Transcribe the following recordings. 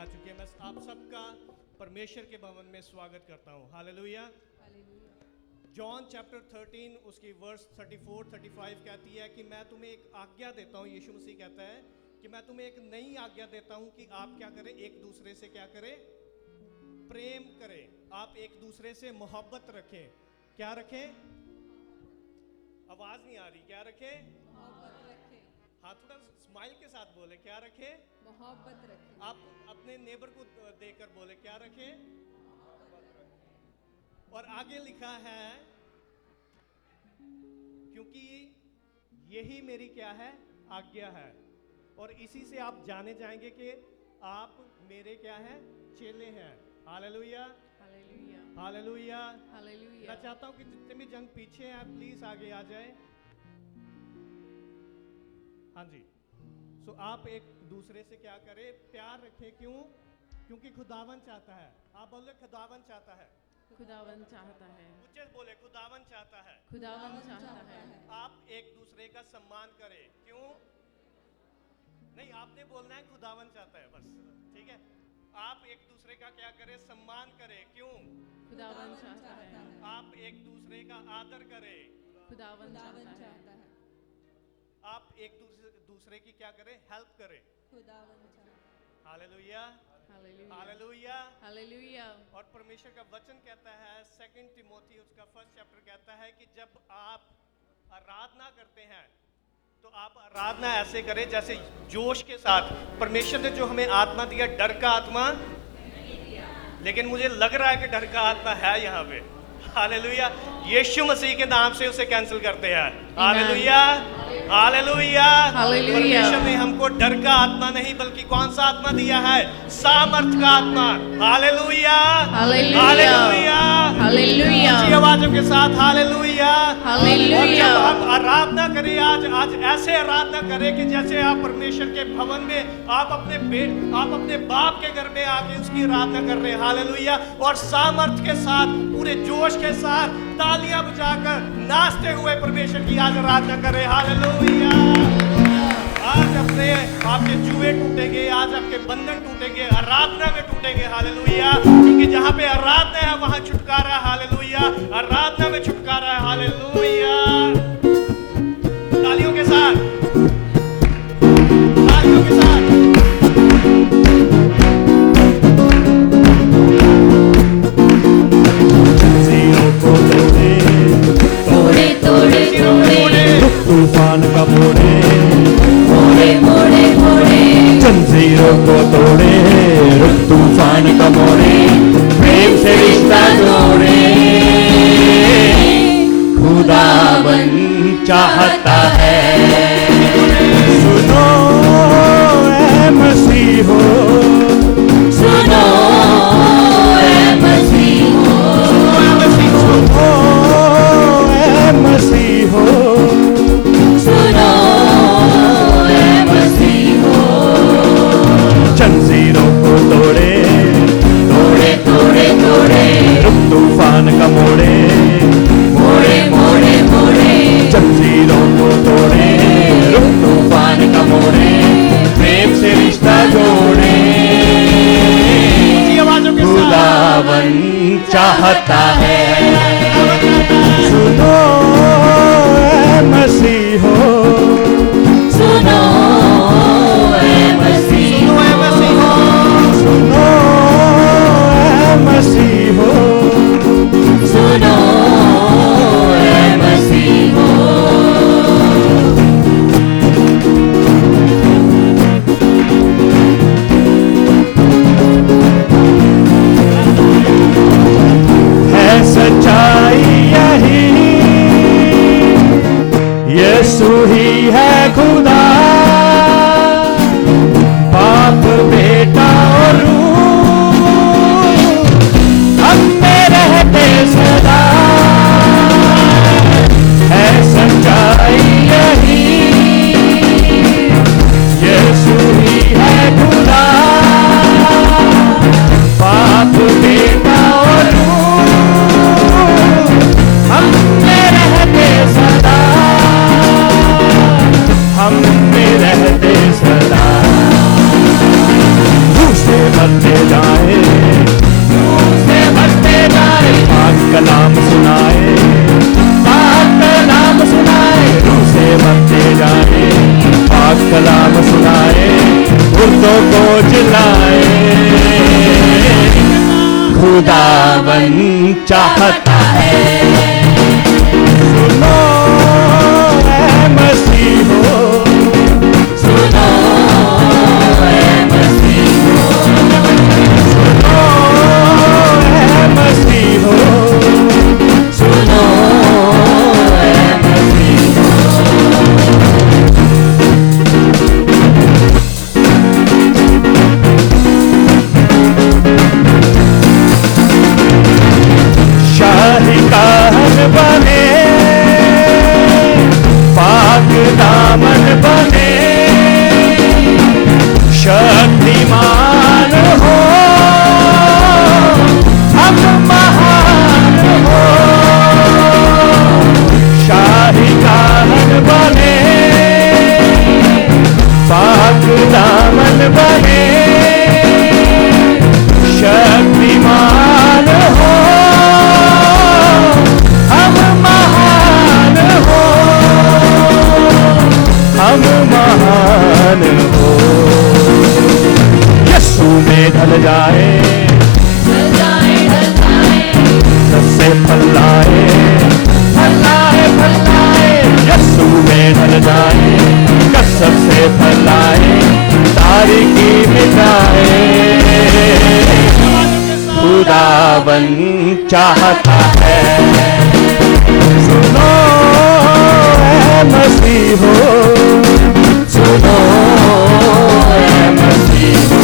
आ चुके हैं। मैं आप सबका परमेश्वर के भवन में स्वागत करता हूँ। हालेलुया। जॉन चैप्टर 13 उसकी वर्स 34-35 कहती है कि मैं तुम्हें एक आज्ञा देता हूँ। यीशु मसीह कहता है कि मैं तुम्हें एक नई आज्ञा देता हूँ कि आप क्या करें, एक दूसरे से क्या करें, प्रेम करें। आप एक दूसरे से मोहब्बत रखें। क्या रखें? आवाज नहीं आ रही। क्या रखें? मोहब्बत रखें। हाँ, थोड़ा स्माइल के साथ बोले। क्या रखें? मोहब्बत रखें। आप अपने नेबर को देखकर बोले क्या रखें? और आगे लिखा है क्योंकि यही मेरी क्या है, आज्ञा है, और इसी से आप जाने जाएंगे कि आप मेरे क्या हैं, चेले हैं। Hallelujah, hallelujah, hallelujah, hallelujah. मैं चाहता हूं कि जितने भी जन पीछे हैं प्लीज आगे आ जाए। हाँ जी। सो आप एक दूसरे से क्या करें, प्यार रखें। क्यों? क्योंकि खुदावन चाहता है। आप बोले खुदावन चाहता है। खुदावन चाहता है। मुझे बोले खुदावन चाहता है। खुदावन चाहता है। आप एक दूसरे का सम्मान करें। क्यों? नहीं, आपने बोलना है खुदावन चाहता है बस। ठीक है, आप एक दूसरे का क्या करें, सम्मान करें। क्यों? खुदावन चाहता है। आप एक दूसरे का आदर करें। खुदावन चाहता है। आप एक दूसरे की क्या करें, हेल्प करें। खुदावन चाहता है। Hallelujah, hallelujah, hallelujah. हालेलुया। और परमेश्वर का वचन कहता है 2 तिमोथी उसका 1 चैप्टर कहता है कि जब आप आराधना करते हैं तो आप आराधना ऐसे करें जैसे जोश के साथ। परमेश्वर ने जो हमें आत्मा दिया, डर का आत्मा, लेकिन मुझे लग रहा है कि डर का आत्मा है यहाँ पे। हालेलुया। यीशु मसीह के नाम से उसे कैंसिल करते हैं। Hallelujah, hallelujah. परमेश्वर ने हमको डर का आत्मा नहीं बल्कि कौन सा आत्मा दिया है, सामर्थ का आत्मा। Hallelujah, hallelujah, hallelujah. ऊंची आवाजों के साथ हालेलुया, हालेलुया। और जब आप आराधना करें, आज ऐसे आराधना करें कि जैसे आप परमेश्वर के भवन में आप अपने बाप के घर में आके उसकी आराधना कर रहे हैं। हालेलुया। और सामर्थ के साथ, पूरे जोश के साथ तालियां बजाकर नाचते हुए परमेश्वर की आज आराधना करें। हालेलुया। आज आपके जुए टूटेंगे, आज आपके बंधन टूटेंगे, आराधना में टूटेंगे। हालेलुया। क्योंकि जहां पे आराधना है वहां छुटकारा है। हालेलुया। आराधना में छुटकारा है। हालेलुया। तालियों के साथ, तालियों के साथ। तूफान का मोड़े जंजीरों को तोड़े, रुख तूफान का मोड़े, प्रेम से रिश्ता जोड़े। खुदावन चाहता है, सुनो ऐ मसीहो, सुनो ऐ मसीहो, सुनो ऐ मसीहो, जंजीरों को तोड़े, तोड़े तोड़े तोड़े, रुख तूफान का मोड़े, मोड़े मोड़े मोड़े, जंजीरों को तोड़े, रुख तूफान का मोड़े, प्रेम से रिश्ता जोड़े। खुदावन चाहता है, सुनो ऐ मसीहो, सुनो मसीहो, सुनो ऐ मसीहो। है से भरते जाए, रूह से भरते जाए, पाक कलाम सुनाए, पाक कलाम सुनाए, रूह से भरते जाए, पाक कलाम सुनाए, मुर्दों को जिलाए। खुदावन चाहता है, सुनो ऐ मसीहो, सुनो ऐ मसीहो, सुनो ऐ मसीहो, सुनो ऐ मसीहो। शाहिकान बने, पाक दामन बने, शक्तिमान हो, हम महान हो। शाहिकान बने, पाक दामन बने, शक्तिमान हो, हम महान हो, हम महान हो। यीशु में ढल जाए, सबसे फैलाए, फैलाए, फैलाए, यीशु में ढल जाए, कसम से फैलाए, तारीकी मिटाए। खुदावन चाहता है, सुनो ऐ मसीहो, सुनो ऐ मसीहो,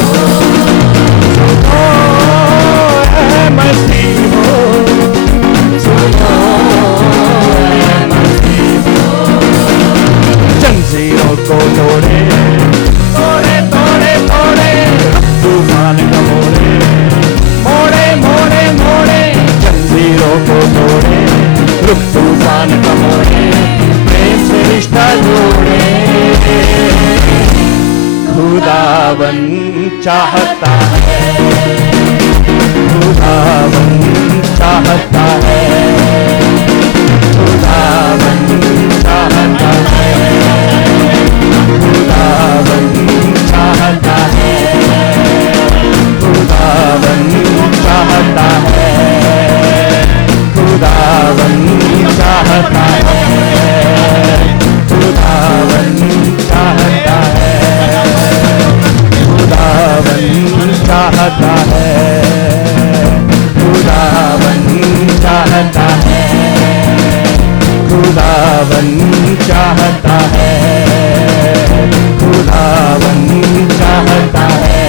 सुनो ऐ मसीहो, सुनो ऐ मसीहो। जंजीरों को तोड़े, तोड़े, तोड़े, तोड़े, तूफान का मोड़े, मोड़े, मोड़े, मोड़े, जंजीरों को तोड़े, रुख तूफान का मोड़े, प्रेम से रिश्ता जोड़े। खुदावन चाहता है, खुदावन चाहता है, खुदावन चाहता है, खुदावन चाहता है, खुदावन चाहता है, खुदावन चाहता है, खुदावन चाहता है, खुदावन चाहता है, खुदावन चाहता है, खुदावन चाहता है, खुदावन चाहता है,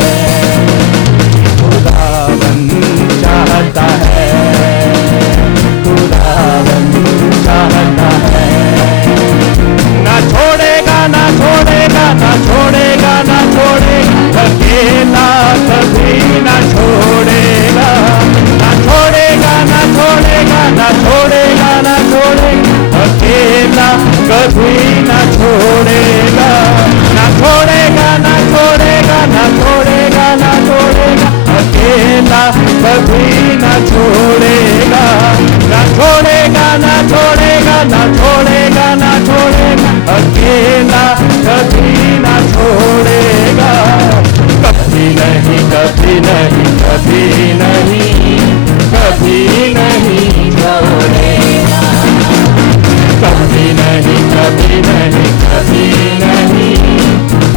खुदावन चाहता है, खुदावन चाहता है। ना छोड़ेगा, ना छोड़ेगा, ना छोड़ेगा, ना छोड़ेगा, अकेला कभी ना छोड़ेगा, ना छोड़ेगा, ना छोड़ेगा, ना छोड़ेगा, ना छोड़ेगा, अकेला कभी ना छोड़ेगा, ना छोड़ेगा, ना छोड़ेगा, ना छोड़ेगा, ना छोड़ेगा, अकेला कभी ना छोड़ेगा, ना छोड़ेगा, ना छोड़ेगा, ना छोड़ेगा, ना छोड़ेगा, अकेला कभी ना छोड़ेगा। कभी नहीं, कभी नहीं, कभी नहीं, कभी नहीं छोड़ेगा, कभी नहीं, कभी नहीं, कभी नहीं,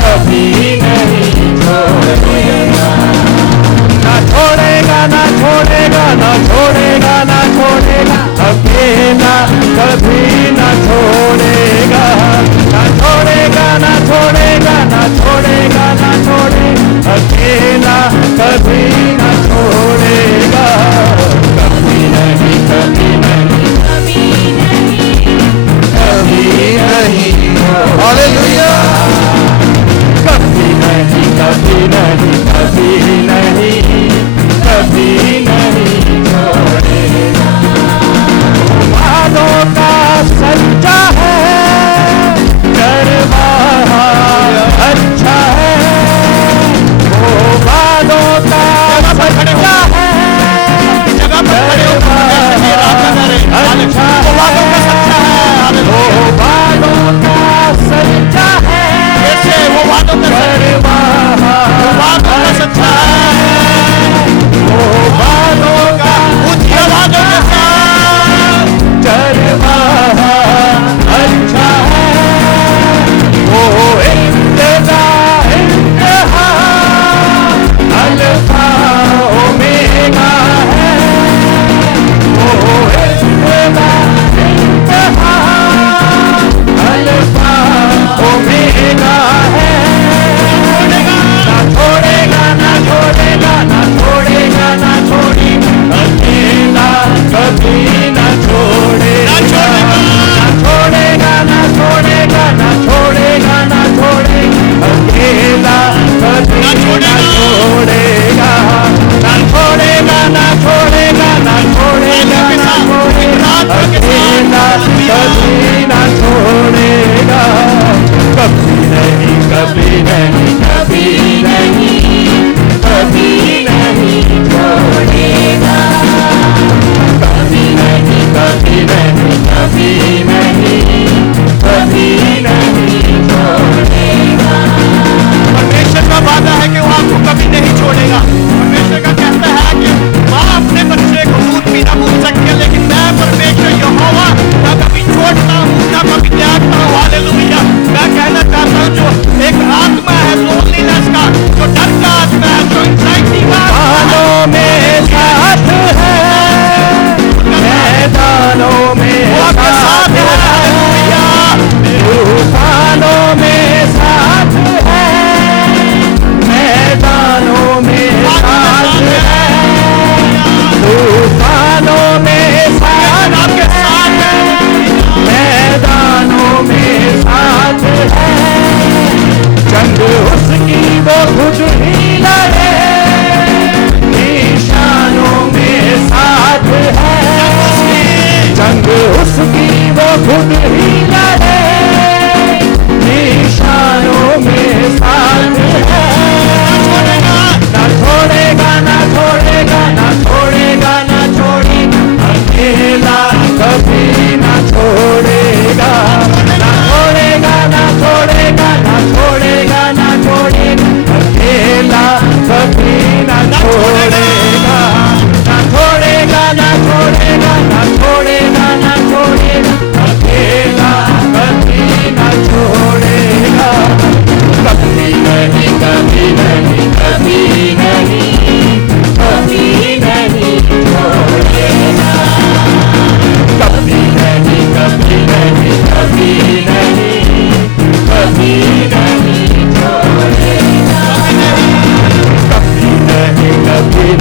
कभी नहीं छोड़ेगा। ना छोड़ेगा, ना छोड़ेगा, ना छोड़ेगा, ना छोड़ेगा, अकेला कभी ना छोड़ेगा, ना छोड़ेगा, ना छोड़ेगा, ना छोड़ेगा, ना छोड़ेगा, अकेला कभी ना छोड़ेगा। कभी नहीं, कभी नहीं, कभी नहीं, कभी नहीं, हालेलुया। कभी नहीं, कभी नहीं, कभी नहीं, कभी नहीं छोड़ेगा। वादों का सच्चा है, करवाया अच्छा है, वो वादों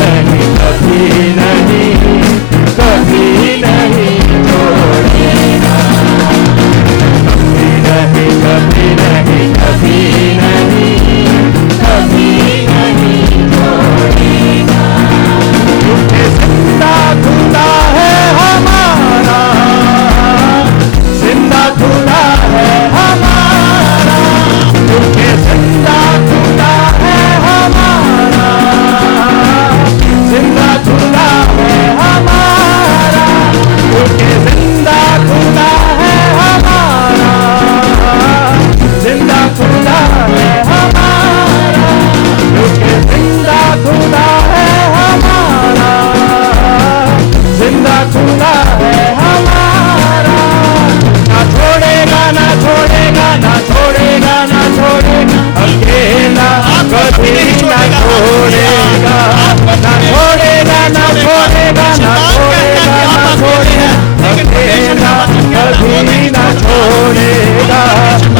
नहीं कभी नहीं कभी नहीं छोड़ेगा कभी नहीं कभी नहीं कभी नहीं कभी नहीं छोड़ेगा क्योंकि जिंदा खुदा है हमारा जिंदा खुदा है हमारा क्योंकि जिंदा खुदा है हमारा जिंदा खुदा है हमारा क्योंकि जिंदा खुदा है हमारा जिंदा खुदा है हमारा क्योंकि जिंदा खुदा है हमारा जिंदा खुदा है हमारा ना छोड़ेगा ना छोड़ेगा ना छोड़ेगा ना छोड़ेगा अकेला कभी ना छोड़ेगा ना छोड़ेगा ना छोड़ेगा ना छोड़ेगा ना छोड़ेगा अकेला कभी ना छोड़ेगा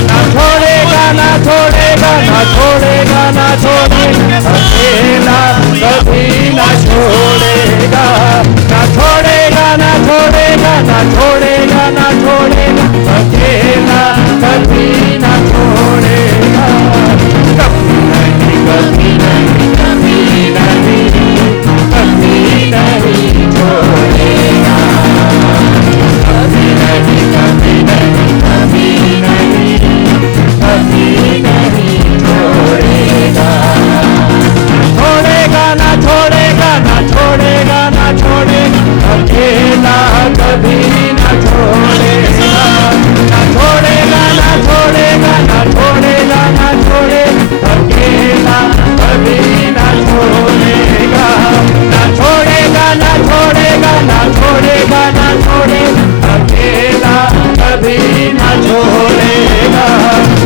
ना छोड़ेगा ना छोड़ेगा ना छोड़ेगा ना छोड़ेगा अकेला कभी ना छोड़ेगा ना छोड़ेगा ना छोड़ेगा ना छोड़ेगा ना छोड़ेगा अकेला कभी ना छोड़ेगा कभी नहीं कभी नहीं कभी नहीं कभी नहीं छोड़ेगा कभी नहीं कभी नहीं कभी नहीं कभी नहीं छोड़ेगा छोड़ेगा ना छोड़ेगा ना छोड़ेगा ना छोड़ेगा अकेला कभी ना छोड़ेगा ना छोड़ेगा ना छोड़ेगा ना छोड़ेगा ना छोड़ेगा अकेला कभी ना छोड़ेगा ना छोड़ेगा ना छोड़ेगा ना छोड़ेगा ना छोड़ेगा अकेला कभी ना छोड़ेगा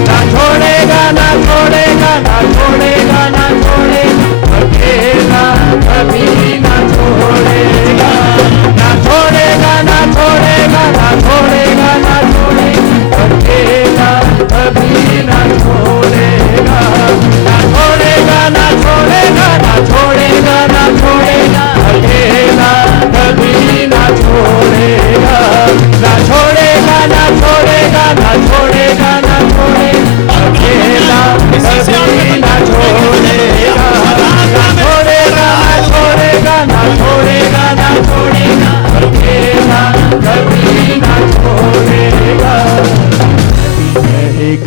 ना छोड़ेगा ना छोड़ेगा ना छोड़ेगा ना छोड़ेगा अकेला कभी ना छोड़ेगा ना छोड़ेगा ना छोड़ेगा ना छोड़ेगा ना छोड़ेगा अकेला कभी ना छोड़ेगा ना छोड़ेगा ना छोड़ेगा ना छोड़ेगा ना छोड़ेगा अकेला कभी ना छोड़ेगा ना छोड़ेगा ना छोड़ेगा ना छोड़ेगा ना छोड़ेगा अकेला कभी ना छोड़ेगा ना छोड़ेगा ना छोड़ेगा ना छोड़ेगा ना छोड़ेगा अकेला कभी ना छोड़ेगा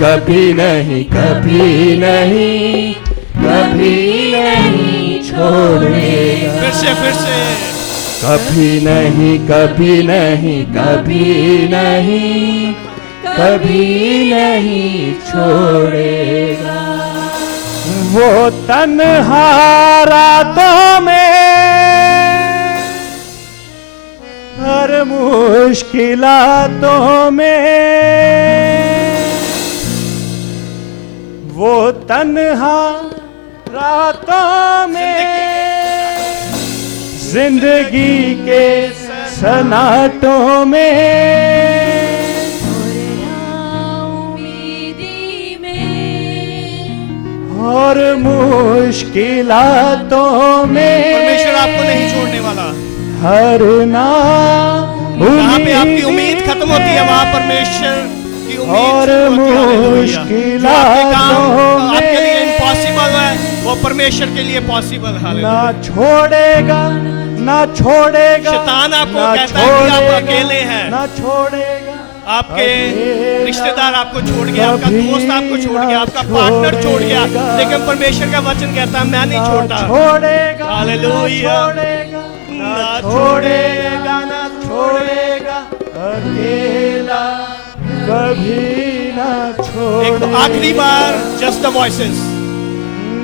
कभी नहीं कभी नहीं कभी नहीं छोड़ेगा फिर से कभी नहीं कभी नहीं कभी नहीं कभी नहीं छोड़ेगा वो तन्हा रातों में हर मुश्किलातों में वो तन्हा रातों में जिंदगी के सन्नाटों में उम्मीदी में और मुश्किलातों में परमेश्वर आपको नहीं छोड़ने वाला। हर ना जहाँ पे आपकी उम्मीद खत्म होती है वहाँ परमेश्वर की उम्मीद और शुरू होती है। हालेलुया। जो आपके काम मुश्किलातों आपके लिए में इम्पॉसिबल है वो परमेश्वर के लिए पॉसिबल है। ना हालेलुया। छोड़ेगा ना छोड़ेगा शैतान आपको ना कहता है कि आप छोड़ेगा, अकेले हैं। ना छोड़ेगा आपके अकेला रिश्तेदार आपको छोड़ गया, आपका कभी दोस्त आपको छोड़ गया, आपका ना पार्टनर छोड़ गया, छोड़ेगा। लेकिन परमेश्वर का वचन कहता है मैं नहीं छोड़ता। छोड़ेगा हालेलुया। ना छोड़ेगा ना छोड़ेगा अकेला कभी ना एक छोड़ेगा आखिरी बार जस्ट द वॉइसेस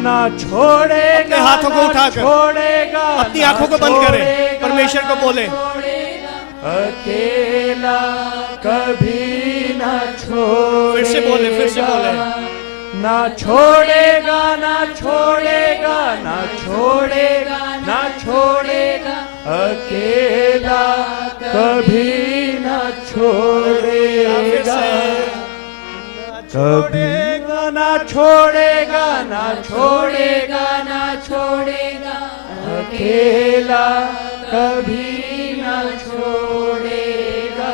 ना छोड़ेगा अपने हाथों को ना उठाकर छोड़ेगा अपनी ना आंखों को बंद करें, छोड़ेगा, परमेश्वर को ना बोले छोड़ेगा, अकेला कभी ना छोड़ेगा फिर से बोले ना छोड़ेगा ना छोड़ेगा ना छोड़ेगा ना छोड़ेगा अकेला कभी ना छोड़ेगा छोड़ेगा ना छोड़ेगा ना छोड़ेगा ना छोड़ेगा अकेला कभी न छोड़ेगा।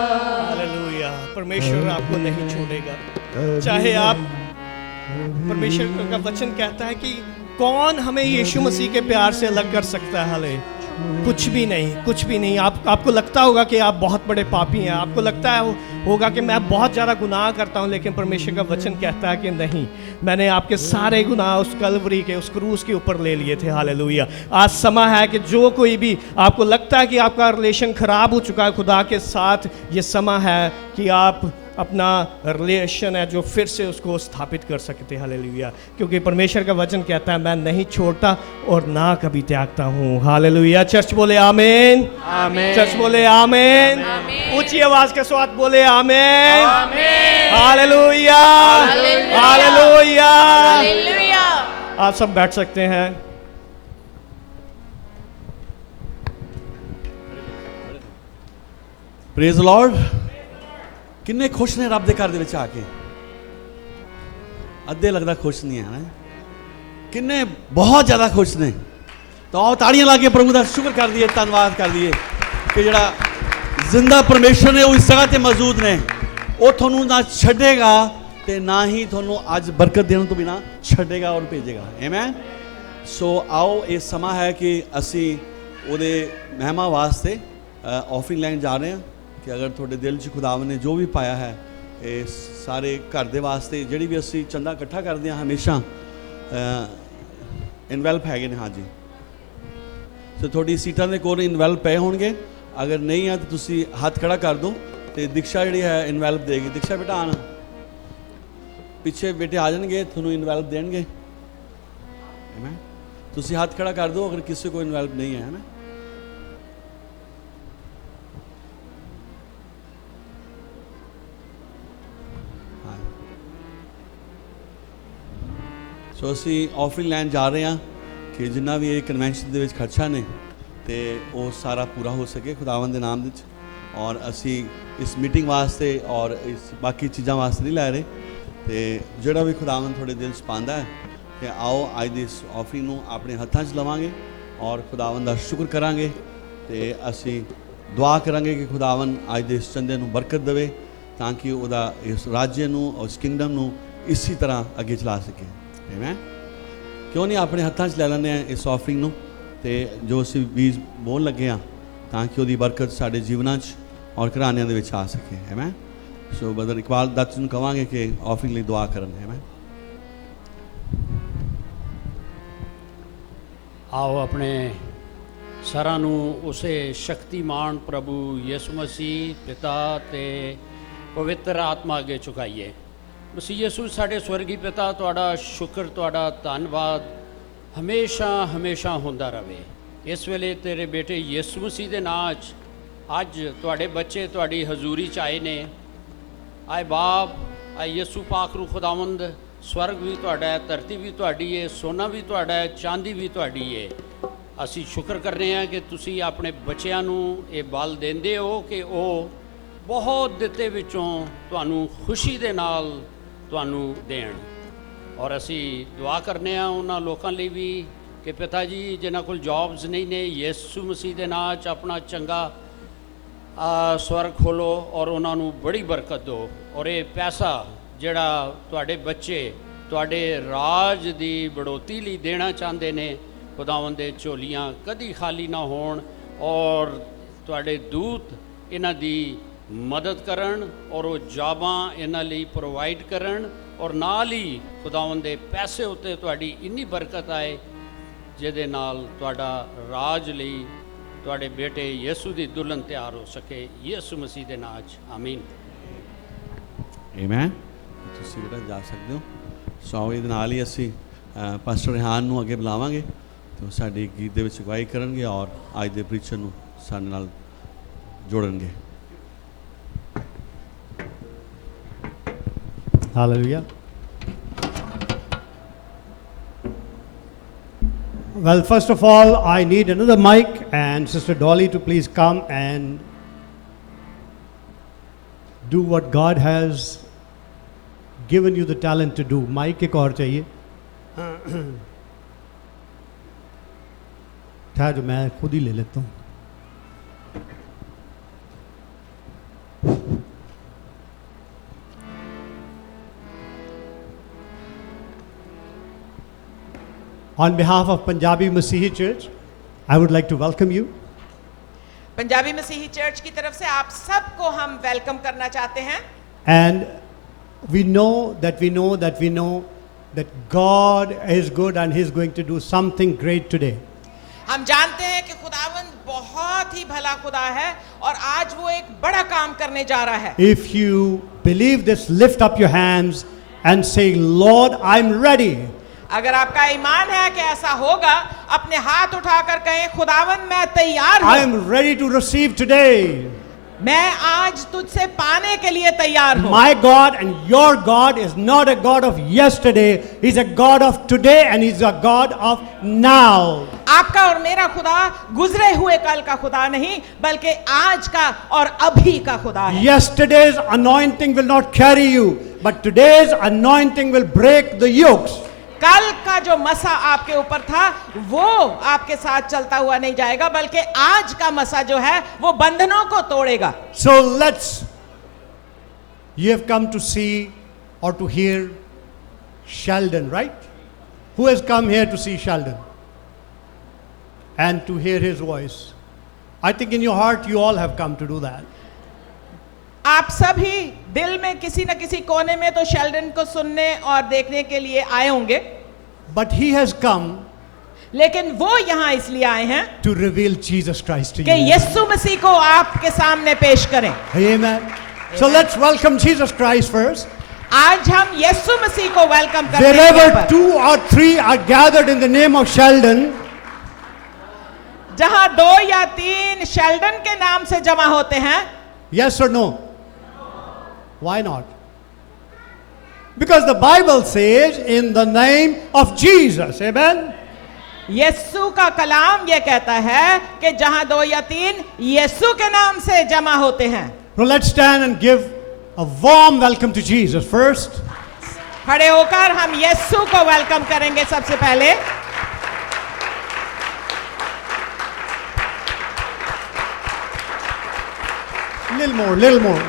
हालेलुया। परमेश्वर आपको नहीं छोड़ेगा। चाहे आप, परमेश्वर का वचन कहता है कि कौन हमें यीशु मसीह के प्यार से अलग कर सकता है? हाले कुछ भी नहीं, कुछ भी नहीं। आपको लगता होगा कि आप बहुत बड़े पापी हैं, आपको लगता है होगा कि मैं बहुत ज़्यादा गुनाह करता हूं, लेकिन परमेश्वर का वचन कहता है कि नहीं, मैंने आपके सारे गुनाह उस कलवरी के, उस क्रूस के ऊपर ले लिए थे। हालेलुया। आज समय है कि जो कोई भी आपको लगता है कि आपका रिलेशन खराब हो चुका है खुदा के साथ, ये समय है कि आप अपना रिलेशन है जो फिर से उसको स्थापित कर सकते हैं। हालेलुया। क्योंकि परमेश्वर का वचन कहता है मैं नहीं छोड़ता और ना कभी त्यागता हूँ। हालेलुया। चर्च बोले आमीन। आमीन। चर्च बोले आमीन। ऊंची आवाज के साथ बोले आमीन। हालेलुया। हालेलुया। आप सब बैठ सकते हैं। Praise Lord. किन्ने खुश ने रब दे घर दे विच आके? अद्धे लगदा खुश नहीं है, किन्ने बहुत ज़्यादा खुश ने। तो आओ ताड़ियां ला के प्रभु का शुक्र कर दिए, धन्नवाद कर दिए कि जिहड़ा जिंदा परमेश्वर ने वो इस जगह ते मौजूद ने। वो थोनू ना छड्डेगा ते ना ही थोनू अज बरकत देने तो बिना छड्डेगा और भेजेगा। आमीन। सो आओ ये समा है कि असी उहदे महिमा वास्ते ऑफरिंग लैन जा रहे हैं कि अगर थोड़े दिल च खुदावन ने जो भी पाया है ये सारे घर दे वास्ते जिहड़ी भी असी चंदा इकट्ठा करते हैं हमेशा इनवैल्प है। हाँ जी। तो थोड़ी सीटां दे कोल इनवैल्प पे होणगे, अगर नहीं है तो तुसी हाथ खड़ा कर दो तो दीक्षा जी है इनवैल्प देगी। दीक्षा बेटा आना, पिछे बेटे आ जाएंगे थोनू इनवैल्प देंगे। तुसी हाथ खड़ा कर दो अगर किसी को इनवैल्प नहीं है ना। सो असी ऑफरिंग लैन जा रहे हैं कि जिन्ना भी ये कन्वेंशन दे विच खर्चा ने तो वो सारा पूरा हो सके खुदावन दे नाम विच। और असी इस मीटिंग वास्ते और इस बाकी चीज़ां वास्ते नहीं लै रहे, तो जिहड़ा भी खुदावन थोड़े दिल च पांदा है तो आओ अज दी इस ऑफरिंग नूं अपने हत्थां च लवांगे और खुदावन दा शुक्र करांगे। तो असी दुआ करांगे कि खुदावन अज दे इस चंदे नूं बरकत देवे ताकि उहदा इस राज्य नूं और इस किंगडम नूं इसी तरह अगे चला सके। आमीन। क्यों नहीं अपने हत्थां च लै लैंदे हैं इस ऑफरिंग नूं ते जो असीं बीज बोन लगे हाँ ताकि उहदी बरकत साडे जीवनां च और घरानियां दे विच आ सके। आमीन। सो ब्रदर इकबाल दत्त नूं कहांगे कि ऑफरिंग लई दुआ करन। आमीन। आओ अपने सरां नूं उसे शक्तिमान प्रभु यीशु मसीह पिता ते पवित्र आत्मा अगे झुकाइए। मसीह यीशु साडे स्वर्गी पिता, तुहाडा शुक्र, तुहाडा धन्नवाद हमेशा हमेशा होंदा रवे। इस वेले तेरे बेटे यीशु मसीह दे नां च अज तुहाडे बच्चे तुहाडी हजूरी च आए ने। आए बाप, आए यीशु पाक रू खुदावंद, स्वर्ग भी तुहाडा है, धरती भी तुहाडी है, सोना भी तुहाडा है, चांदी भी तुहाडी है। असी शुक्र कर रहे हैं कि तुसी अपने बच्चों नूं ये बल देंदे हो कि वो बहुत दिते विचों तुहानू खुशी दे नाल तुहानू देण। और असी दुआ करने उन्हां लोकां लई भी कि पिता जी जिन्हां कोल जॉब्स नहीं ने, यीशु मसीह दे नां च अपना चंगा स्वर्ग खोलो और उन्होंने बड़ी बरकत दो। और ये पैसा जिहड़ा तुहाडे बच्चे तुहाडे राज दी बढ़ोती लई देना चाहते ने, खुदावन दे झोलियां कदी खाली ना होण और तुहाडे दूत इन्हां दी मदद करन और वो जॉबां इन्हां लई प्रोवाइड करन और नाल ही खुदावन दे पैसे उत्ते तुहाडी इन्नी बरकत आए जिहदे नाल तुहाडा राज लई तुहाडे बेटे यीशु दी दुल्हन तैयार हो सके। यीशु मसीह दे नाम च आमीन। आमीन। तुसीं बेटा जा सकते हो। सो ਇਹਦੇ ਨਾਲ ਹੀ ਅਸੀਂ ਪਾਸਟਰ ਰਿਹਾਨ ਨੂੰ ਅੱਗੇ ਬੁਲਾਵਾਂਗੇ तो साडी गीत ਦੇ ਵਿੱਚ ਅਗਵਾਈ ਕਰਨਗੇ और ਅੱਜ ਦੇ ਪ੍ਰੀਚਰ ਨੂੰ ਸਾਡੇ ਨਾਲ ਜੋੜਨਗੇ। Hallelujah. Well, first of all, I need another mic and Sister Dolly to please come and do what God has given you the talent to do. Mic एक और चाहिए. ठहर, मैं खुद ही ले लेता हूँ. On behalf of Punjabi Masihi Church, I would like to welcome you. Punjabi मसीही चर्च की तरफ से आप सबको हम वेलकम करना चाहते हैं. And we know that God is good and He's going to do something great today. हम जानते हैं कि खुदावंद बहुत ही भला खुदा है और आज वो एक बड़ा काम करने जा रहा है. If you believe this, lift up your hands and say, Lord, I'm ready. अगर आपका ईमान है कि ऐसा होगा, अपने हाथ उठाकर कहें, खुदावंद मैं तैयार I हूं. am ready to receive today. मैं आज तुझसे पाने के लिए तैयार हूं. My God and your God is not a God of yesterday. He's a God of today and He's a God of now. आपका और मेरा खुदा गुजरे हुए कल का खुदा नहीं, बल्कि आज का और अभी का खुदा है. Yesterday's anointing will not carry you, but today's anointing will break the yokes. कल का जो मसा आपके ऊपर था वो आपके साथ चलता हुआ नहीं जाएगा, बल्कि आज का मसा जो है वो बंधनों को तोड़ेगा. So you have come to see or to hear Sheldon, right? Who has come here to see Sheldon and to hear his voice? I think in your heart you all have come to do that. आप सभी दिल में किसी न किसी कोने में तो शेल्डन को सुनने और देखने के लिए आए होंगे. But he has come लेकिन वो यहाँ इसलिए आए हैं to reveal Jesus Christ to कि you. यीशु मसीह को आपके सामने पेश करें. Amen. So let's welcome Jesus Christ first. आज हम यीशु मसीह को वेलकम करते हैं. Wherever 2 or 3 are gathered in the name of Sheldon, जहाँ 2 या 3 शेल्डन के नाम से जमा होते हैं, yes or no? Why not? Because the Bible says in the name of Jesus. Amen. यीशु का कलाम ये कहता है कि जहां 2 या 3 यीशु के नाम से जमा होते हैं. So let's stand and give a warm welcome to Jesus first. खड़े होकर हम यीशु को वेलकम करेंगे सबसे पहले. Little more.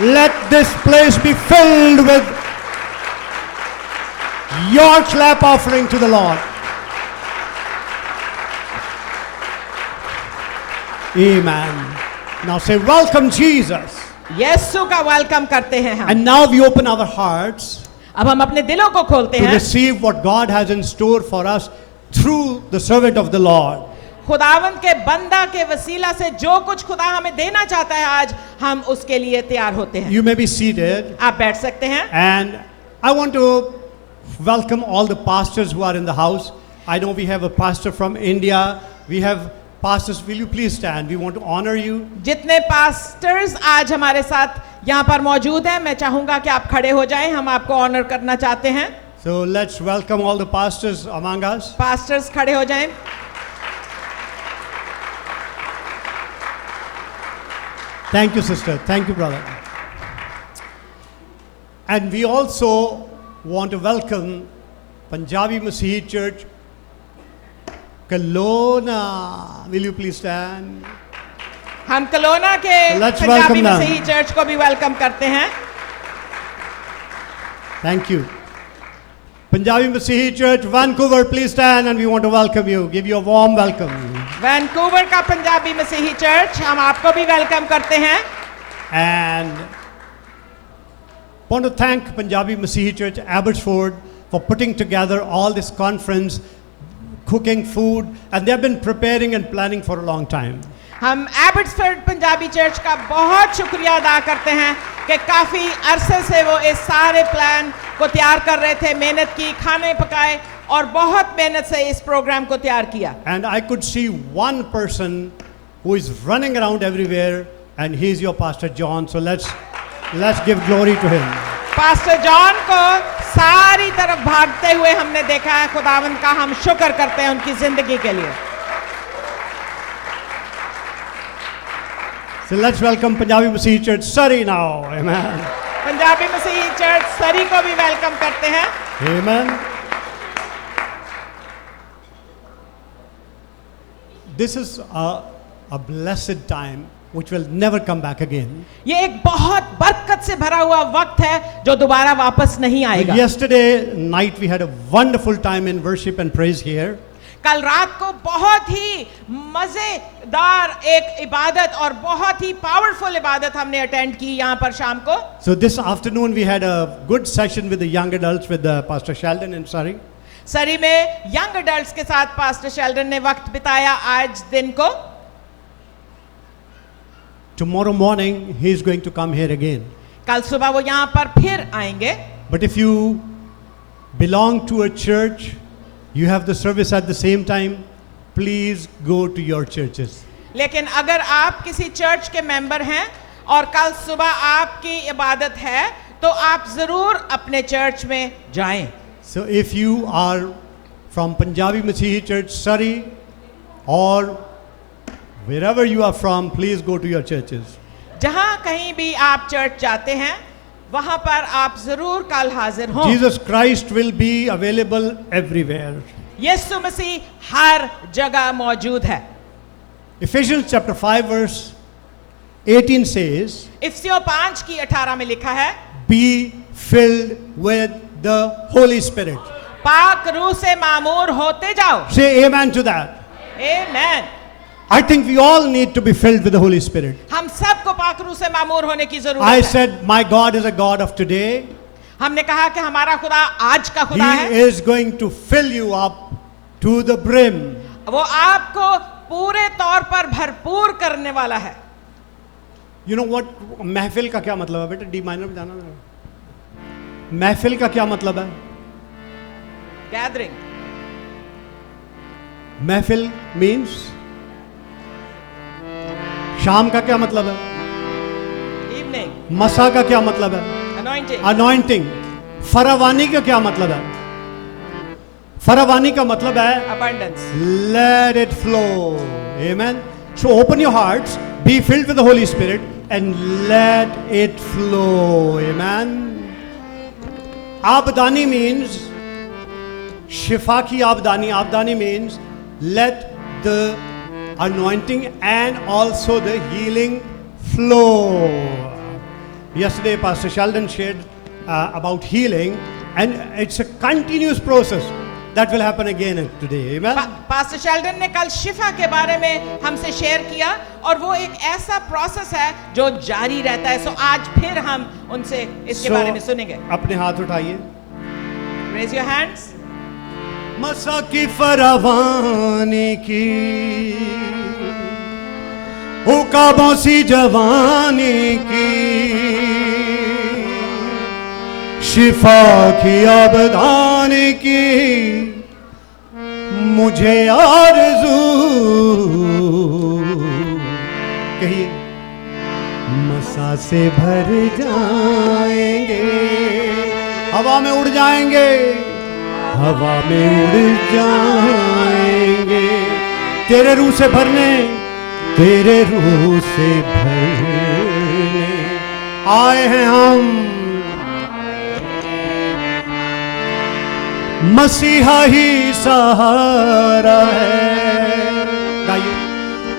Let this place be filled with your clap offering to the Lord. Amen. Now say, welcome Jesus. यीशु का welcome करते हैं हम. And now we open our hearts अब हम अपने दिलों को खोलते to हैं receive what God has in store for us through the servant of the Lord. खुदावंद के बंदा के वसीला से जो कुछ खुदा हमें देना चाहता है आज हम उसके लिए तैयार होते हैं. You may be seated. आप बैठ सकते हैं. And I want to welcome all the pastors who are in the house. I know we have a pastor from India. We have pastors. Will you please stand? We want to honor you. जितने pastors आज हमारे साथ यहाँ पर मौजूद हैं, मैं चाहूंगा कि आप खड़े हो जाएं. हम आपको ऑनर करना चाहते हैं. So let's welcome all the pastors among us. Pastors खड़े हो जाएं. Thank you, sister. Thank you, brother. And we also want to welcome Punjabi Masihi Church, Kelowna. Will you please stand? हम कलोना के Let's पंजाबी welcome them. मसीही church को भी welcome करते हैं. Thank you. Punjabi Masihi Church, Vancouver, please stand and we want to welcome you. Give you a warm welcome. Vancouver का पंजाबी मसीही church, हम आपको भी वेलकम करते हैं. And want to thank Punjabi Masihi Church, Abbotsford, for putting together all this conference, cooking food, and they have been preparing and planning for a long time. हम एबट्सफोर्ड Punjabi church का बहुत शुक्रिया अदा करते हैं कि काफ़ी अरसे से वो इस सारे प्लान को तैयार कर रहे थे, मेहनत की, खाने पकाए और बहुत मेहनत से इस प्रोग्राम को तैयार किया. And I could see one person who is running around everywhere, and he is your Pastor John. So let's give glory to him. Pastor John को सारी तरफ भागते हुए हमने देखा है. खुदावंद का हम शुक्र करते हैं उनकी जिंदगी के लिए. So let's welcome Punjabi Masihi Church, Surrey now. Amen. Punjabi मसीही चर्च सरी को भी वेलकम करते हैं. Amen. This is a blessed time which will never come back again. ये एक बहुत बरकत से भरा हुआ वक्त है जो दोबारा वापस नहीं आएगा. Yesterday night we had a wonderful time in worship and praise here. कल रात को बहुत ही मजेदार एक इबादत और बहुत ही पावरफुल इबादत हमने अटेंड की यहाँ पर शाम को. So this afternoon we had a good session with the young adults with Pastor Sheldon and Surrey. सरी में यंग अडल्ट्स के साथ पास्टर शेल्डन ने वक्त बिताया आज दिन को. Tomorrow morning he is going to come here again. कल सुबह वो यहाँ पर फिर आएंगे. But if you belong to a church, you have the service at the same time, please go to your churches. लेकिन अगर आप किसी चर्च के मेंबर हैं और कल सुबह आपकी इबादत है तो आप जरूर अपने चर्च में जाएं. So if you are from Punjabi Masihi Church, Surrey, or wherever you are from, please go to your churches. जहां कहीं भी आप चर्च जाते हैं वहां पर आप जरूर कल हाजिर हों. Jesus Christ will be available everywhere. यीशु मसीह हर जगह मौजूद है. Ephesians chapter 5 verse 18 says, इफिसियों 5 की 18 में लिखा है, be filled with the Holy Spirit. पाक रूह से मामूर होते जाओ. Say amen to that. Amen. I think we all need to be filled with the Holy Spirit. हम सबको पाक रूह से मामूर होने की जरूरत I है. said, my God is a God of today. हमने कहा कि हमारा खुदा आज का खुदा He है. is going to fill you up to the brim. वो आपको पूरे तौर पर भरपूर करने वाला है. You know what? महफिल का क्या मतलब है बेटा? डी माइनर में जाना है. महफिल का क्या मतलब है? गैदरिंग. महफिल means शाम का क्या मतलब है? इवनिंग. मसा का क्या मतलब है? अनॉइंटिंग. अनॉइंटिंग. फरावानी का क्या मतलब है? फरावानी का मतलब है abundance. let it flow. Amen. So open your hearts, be filled with the Holy Spirit and let it flow. Amen. Abdani means shifa ki abdani. Abdani means let the anointing and also the healing flow. Yesterday Pastor Sheldon shared about healing, and it's a continuous process that will happen again today. Amen. Pastor Sheldon ने कल शिफा के बारे में हमसे share किया और वो एक ऐसा प्रोसेस है जो जारी रहता है. सो आज फिर हम उनसे इसके बारे में सुनेंगे. अपने हाथ उठाइए. Raise your hands. मसा की फरावानी की, हुकाबों सी जवानी की, शिफा की आबदानी की, मुझे आरज़ू. कहिए. मसा से भर जाएंगे, हवा में उड़ जाएंगे, हवा में उड़ जाएंगे, तेरे रूह से भरने, तेरे रूह से भरने आए हैं हम. मसीहा ही सहारा है. गाइए.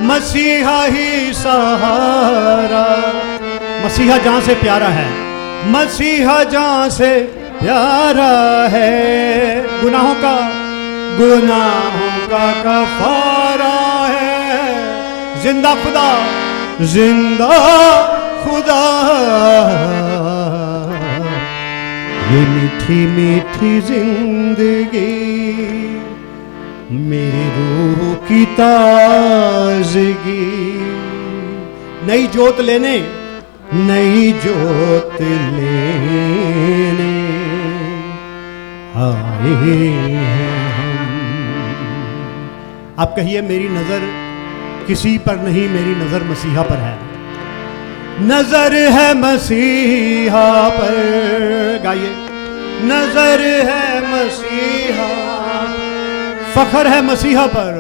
मसीहा ही सहारा. मसीहा जहां से प्यारा है. मसीहा जहां से प्यारा है. गुनाहों का कफारा है. जिंदा खुदा, जिंदा खुदा. ये मीठी मीठी जिंदगी मेरी रूह की ताजगी. नई जोत लेने, नई जोत लेने आए हैं हम. आप कहिए, मेरी नजर किसी पर नहीं, मेरी नजर मसीहा पर है. नजर है मसीहा पर. गाइए. नजर है मसीहा. फखर है मसीहा पर.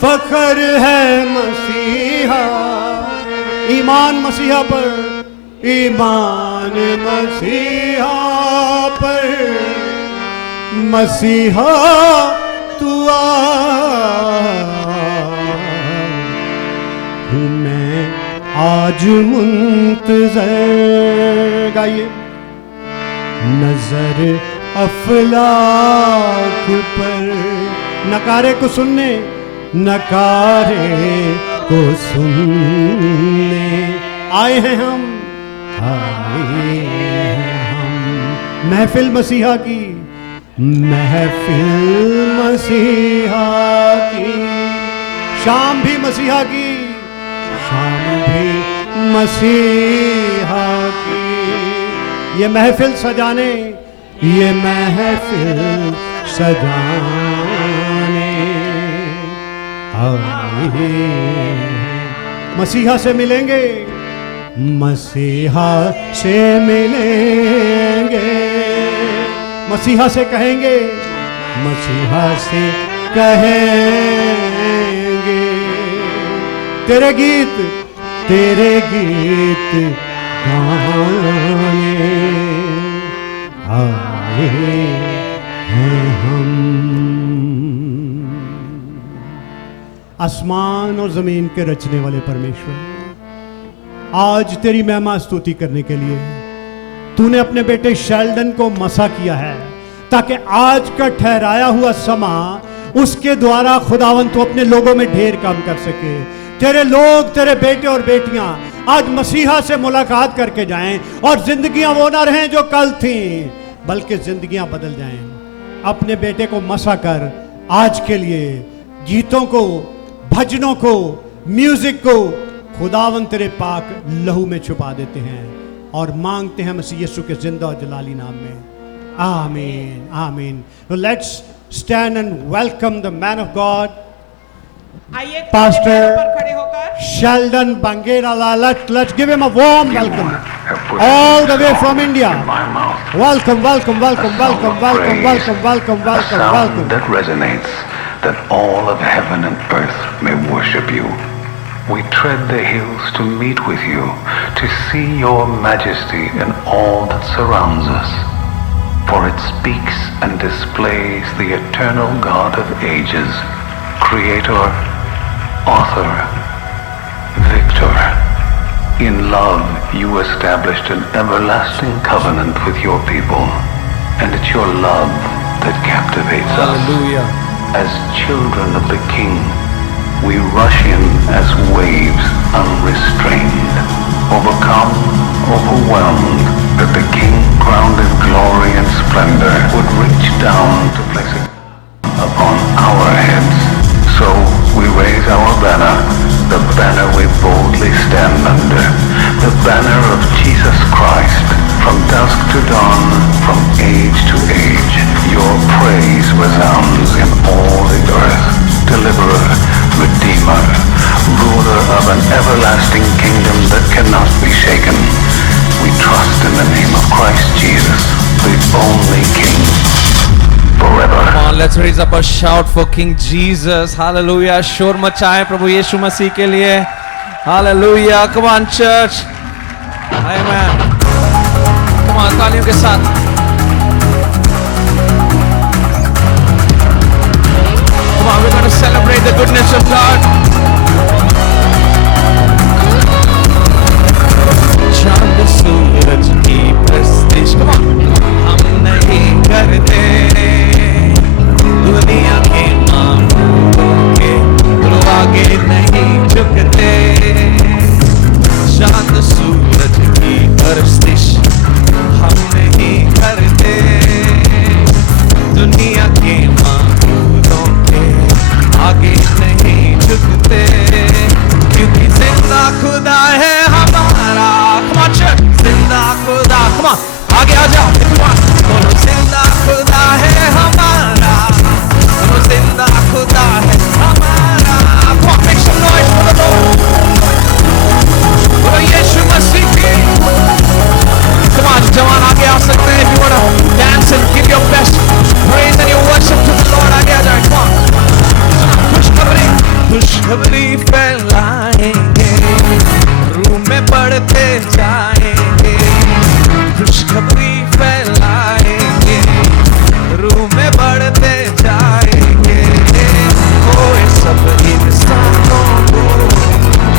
फखर है मसीहा. ईमान मसीहा पर. ईमान मसीहा पर. मसीहा तू आ आज मुंतज़र गाइए नजर अफलाक पर, नकारे को सुनने, नकारे को सुनने आए हैं हम, आए हैं हम। महफिल मसीहा की, महफिल मसीहा की, शाम भी मसीहा की, शाम भी मसीहा की। ये महफिल सजाने, ये महफिल सजाने आए। मसीहा से मिलेंगे, मसीहा से मिलेंगे, मसीहा से कहेंगे, मसीहा से कहेंगे तेरे गीत गाने आए हैं हम। आसमान और जमीन के रचने वाले परमेश्वर, आज तेरी महिमा स्तुति करने के लिए तूने अपने बेटे शेल्डन को मसा किया है, ताकि आज का ठहराया हुआ समा उसके द्वारा खुदावन तो अपने लोगों में ढेर काम कर सके। तेरे लोग, तेरे बेटे और बेटियां आज मसीहा से मुलाकात करके जाएं और जिंदगियां वो ना रहें जो कल थी, बल्कि जिंदगियां बदल जाएं। अपने बेटे को मसा कर आज के लिए गीतों को, भजनों को, म्यूजिक को खुदावन तेरे पाक लहू में छुपा देते हैं और मांगते हैं मसीह यीशु के जिंदा और जलाली नाम में, आमीन आमीन। Let's stand and welcome the man of God, आइए Pastor पर खड़े होकर Sheldon Bangerala. Let's give him a warm welcome all the way from India. Welcome, welcome, welcome, welcome, welcome, welcome, welcome, welcome, welcome. That resonates, that all of heaven and earth may worship you. We tread the hills to meet with you, to see your majesty in all that surrounds us. For it speaks and displays the eternal God of ages, Creator, Author, Victor. In love, you established an everlasting covenant with your people, and it's your love that captivates Hallelujah. us. As children of the King, we rush in as waves unrestrained, overcome, overwhelmed, that the King, crowned in glory and splendor, would reach down to place it upon our heads. So we raise our banner, the banner we boldly stand under, the banner of Jesus Christ. From dusk to dawn, from age to age, your praise resounds in all the earth. Deliverer, Redeemer, ruler of an everlasting kingdom that cannot be shaken. We trust in the name of Christ Jesus, the only King, forever. Come on, let's raise up a shout for King Jesus. Hallelujah. शोर मचाएं प्रभु यीशु मसीह के लिए. Hallelujah. Come on, church. Amen. Come on, तालियों के साथ. Come on, we're going to celebrate the goodness of God. चांद सूरज की प्रस्तिश. Come on. हम नहीं करते दुनिया के मामलों के, तो आगे नहीं झुकते. चांद सूरज की प्रस्तिश हम नहीं करते दुनिया के मामलों के, आगे नहीं झुकते, क्योंकि जिंदा खुदा है हमारा. Come on, church. जिंदा खुदा. Come on. आगे आ जाओ. बोलो जिंदा खुदा है हमारा. बोलो जिंदा खुदा है हमारा. Come on, make some noise for the Lord. बोलो यीशु मसीह की. Come on, जवान आगे आ सकते हैं. If you want to dance and give your best praise and your worship to the Lord, आगे आ जाए. Come on. खुशखबरी फैलाएंगे, रूह में बढ़ते जाएंगे. खुशखबरी फैलाएंगे, रूह में बढ़ते जाएंगे. ओए सब इंसानों को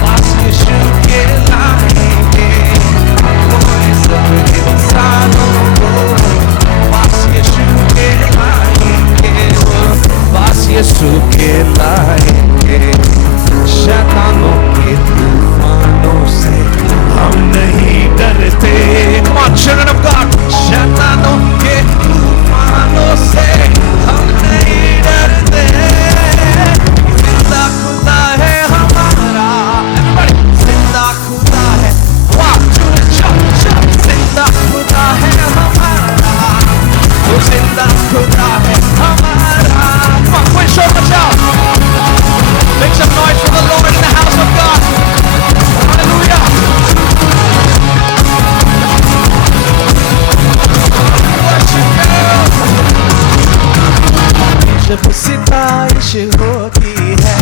पास यीशु के यीशु के लाएंगे शैतानों के तूफानों से हम नहीं डरते। Come on, children of God, शैतानों के तूफानों से हम नहीं डरते। जिंदा खुदा है हमारा, everybody, जिंदा खुदा है, वाह जिंदा खुदा है हमारा, वो जिंदा खुदा है हमारा। Come on, quick, show much out. Make some noise for the Lord in the house of God. Hallelujah. जब सितारिश होती है,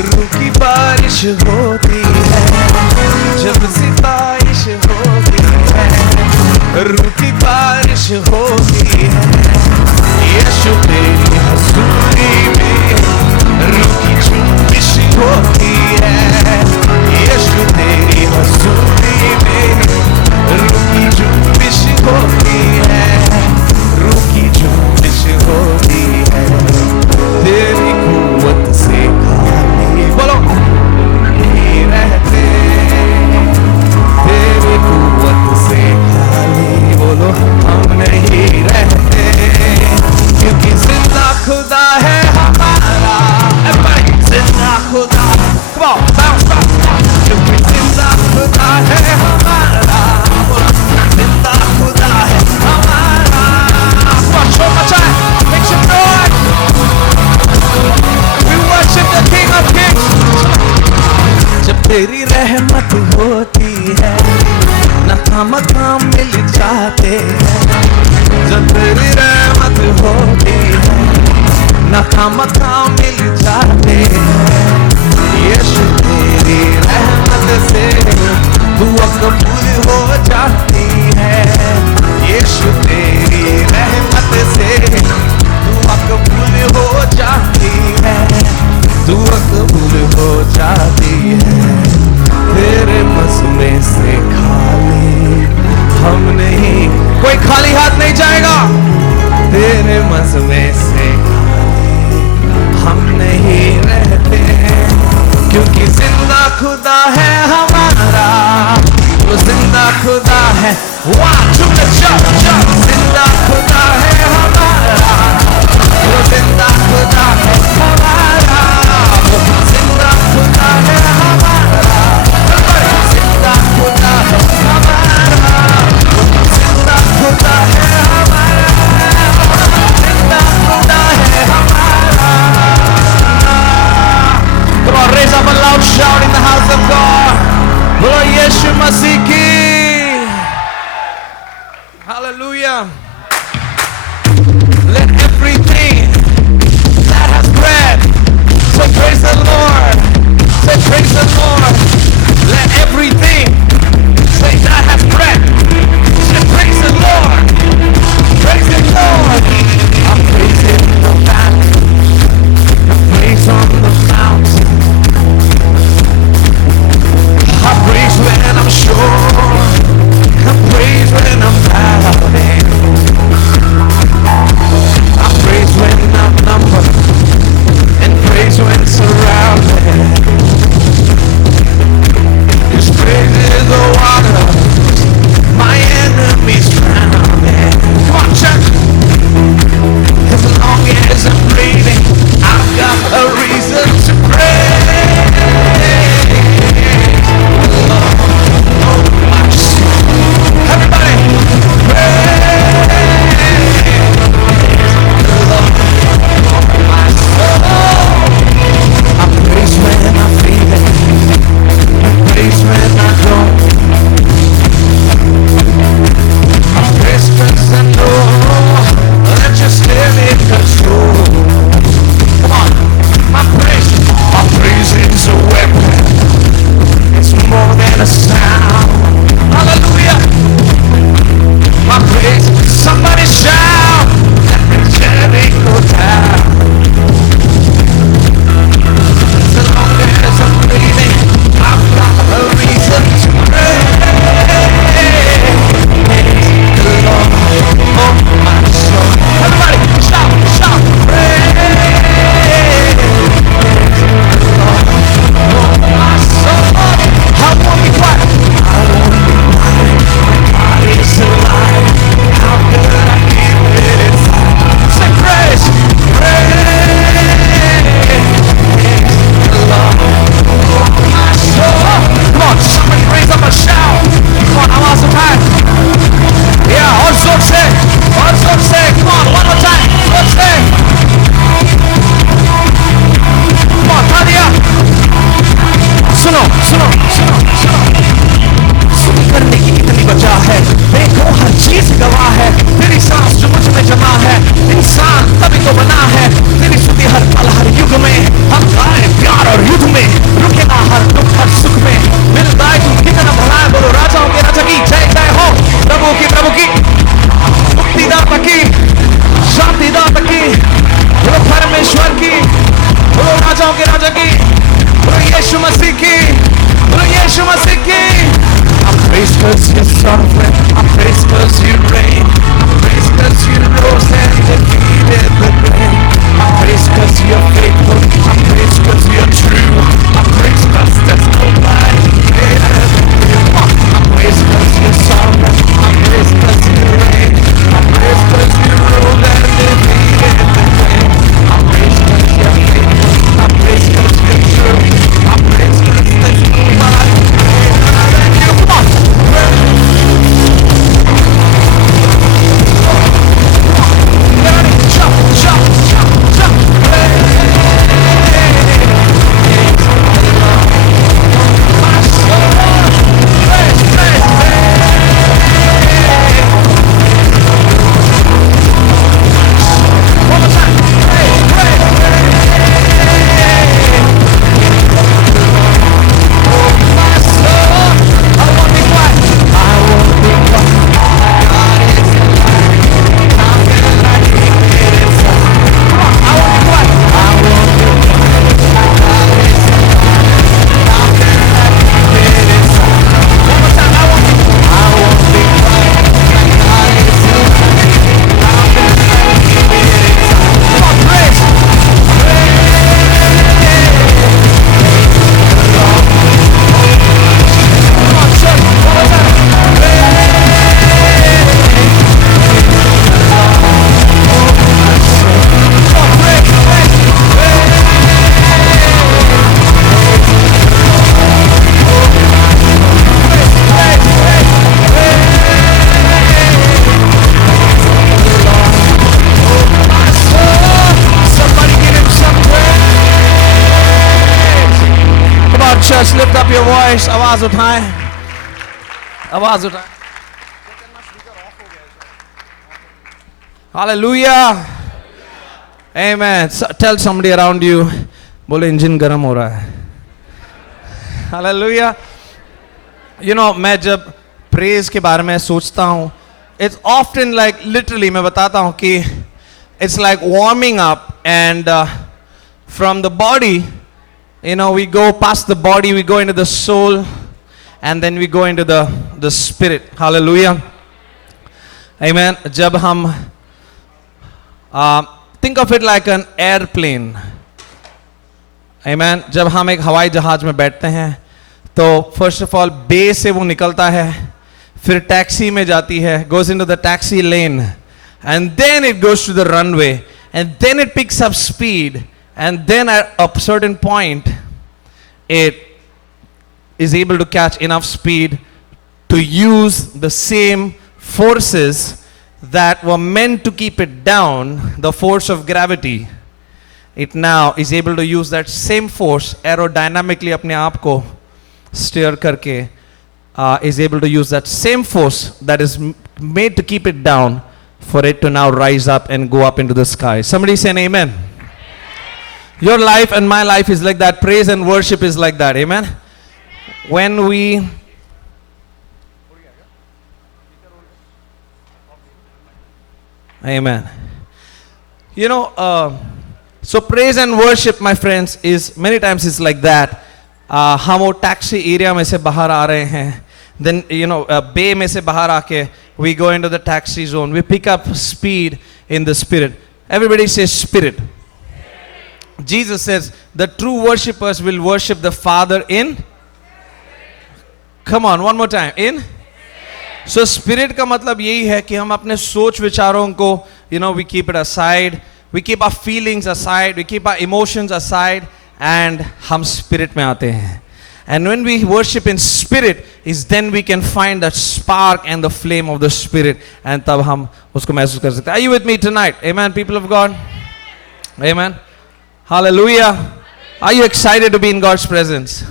रूह की बारिश होती है। जब सितारिश होती है, रूह की बारिश होती है। यीशु तेरी हज़ूरी में रूह की जुम्बिश होती है। यीशु तेरी हज़ूरी में रूह की जुम्बिश होती है। रूह की जुम्बिश होती है। तेरी कुव्वत से खाली बोलो नहीं रहते। तेरी कुव्वत से खाली बोलो हम नहीं रहते। क्योंकि जिंदा खुदा है हमारा, जिंदा खुदा, come on, bounce, bounce, bounce. क्योंकि जिंदा खुदा है हमारा, जिंदा खुदा है हमारा। Come on, show my time, make some noise. We worship the King of Kings. जब तेरी रहमत होती है, न खामखाम मिल जाते हैं। जब तेरी रहमत होती है, न खामखाम मिल जाते हैं। यीशु तेरी रहमत से दुआ कबूल हो जाती है। यीशु तेरी रहमत से दुआ कबूल हो जाती है। दुआ कबूल हो जाती है। तेरे मज़मे से खाली हम नहीं, कोई खाली हाथ नहीं जाएगा। तेरे मज़मे से खाली हम नहीं रहते। क्योंकि जिंदा खुदा है हमारा, वो जिंदा खुदा है। One, two, let's jump, jump. जिंदा खुदा है हमारा, वो जिंदा खुदा है हमारा, वो जिंदा खुदा है हमारा। जिंदा खुदा है हमारा, जिंदा खुदा है हमारा, जिंदा खुदा है हमारा। Come on, raise up a loud shout in the house of God. बोलो यीशु मसीह की। Hallelujah. Let everything that has breath say praise the Lord. Say praise the Lord. Let everything say that has breath say praise the Lord. Praise the Lord. I'm praising the valley. I praise on the mountain. I praise when I'm sure church, lift up your voice. आवाज उठाएं. आवाज उठाएं. Hallelujah. Amen. So, tell somebody around you, बोले engine गर्म हो रहा है. Hallelujah. You know, मैं जब praise के बारे में सोचता हूँ, it's often like literally मैं बताता हूँ कि it's like warming up, and from the body, you know, we go past the body, we go into the soul, and then we go into the spirit. Hallelujah. Amen. जब हम think of it like an airplane. Amen. जब हम एक हवाई जहाज में बैठते हैं तो first of all base से वो निकलता है, फिर टैक्सी में जाती है, goes into the taxi lane, and then it goes to the runway, and then it picks up speed, and then at a certain point it is able to catch enough speed to use the same forces that were meant to keep it down, the force of gravity. It now is able to use that same force aerodynamically अपने आप को steer करके is able to use that same force that is made to keep it down for it to now rise up and go up into the sky. Somebody say an amen. Your life and my life is like that. Praise and worship is like that. Amen. When we Amen. You know, so praise and worship, my friends, is many times it's like that. हम वो taxi area में से बाहर आ रहे हैं, then you know बे में से बाहर आके we go into the taxi zone, we pick up speed in the spirit. Everybody says spirit. Jesus says the true worshippers will worship the Father in, come on one more time, in. So spirit का मतलब यही है कि हम अपने सोच विचारों को, you know, we keep it aside, we keep our feelings aside, we keep our emotions aside, and हम spirit में आते हैं. And when we worship in spirit, is then we can find that spark and the flame of the spirit, and तब हम उसको महसूस कर सकते हैं. Are you with me tonight? Amen, people of God. Amen. Hallelujah. Are you excited to be in God's presence?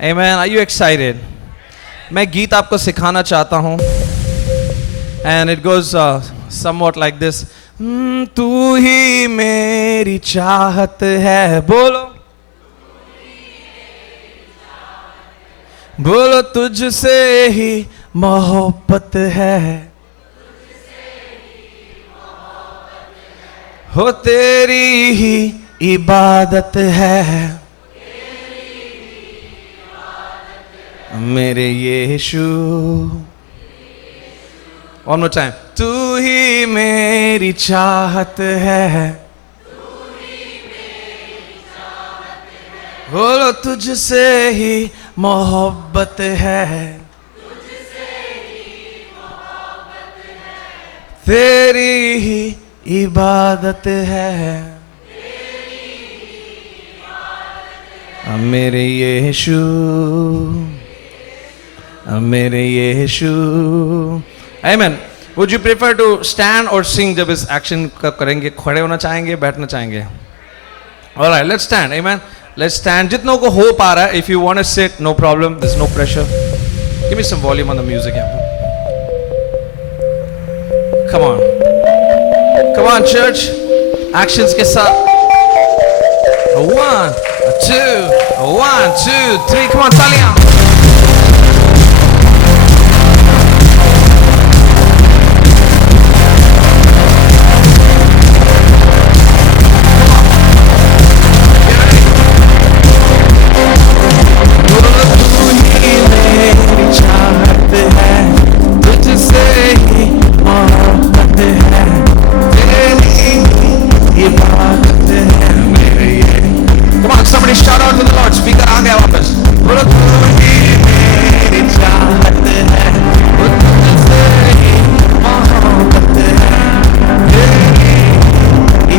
Amen. Are you excited? मैं गीत आपको सिखाना चाहता हूँ, and it goes somewhat like this. तू ही मेरी चाहत है, बोलो बोलो तुझसे ही मोहब्बत है, हो तेरी ही इबादत है, मेरे यीशु. One more time. तू ही मेरी चाहत है, बोलो तुझसे ही मोहब्बत है, तेरी ही इबादत है, मेरे यीशु, मेरे यीशु. Amen. Would you prefer to stand or sing जब इस एक्शन का करेंगे? खड़े होना चाहेंगे, बैठना चाहेंगे? All right, let's stand. Amen. Let's stand. जितनों को हो पा रहा है, if you want to sit, no problem. There's no pressure. Give me some volume on the music. Come on. Come on, church. Actions के साथ. 1, 2, 1, 2, 3. Come on, तालियां. Come on, somebody shout out to the Lord. Speaker आ गया वापस. बोलो तू ही मेरी चाहत है, वो तुझसे ही मोहब्बत है, तेरी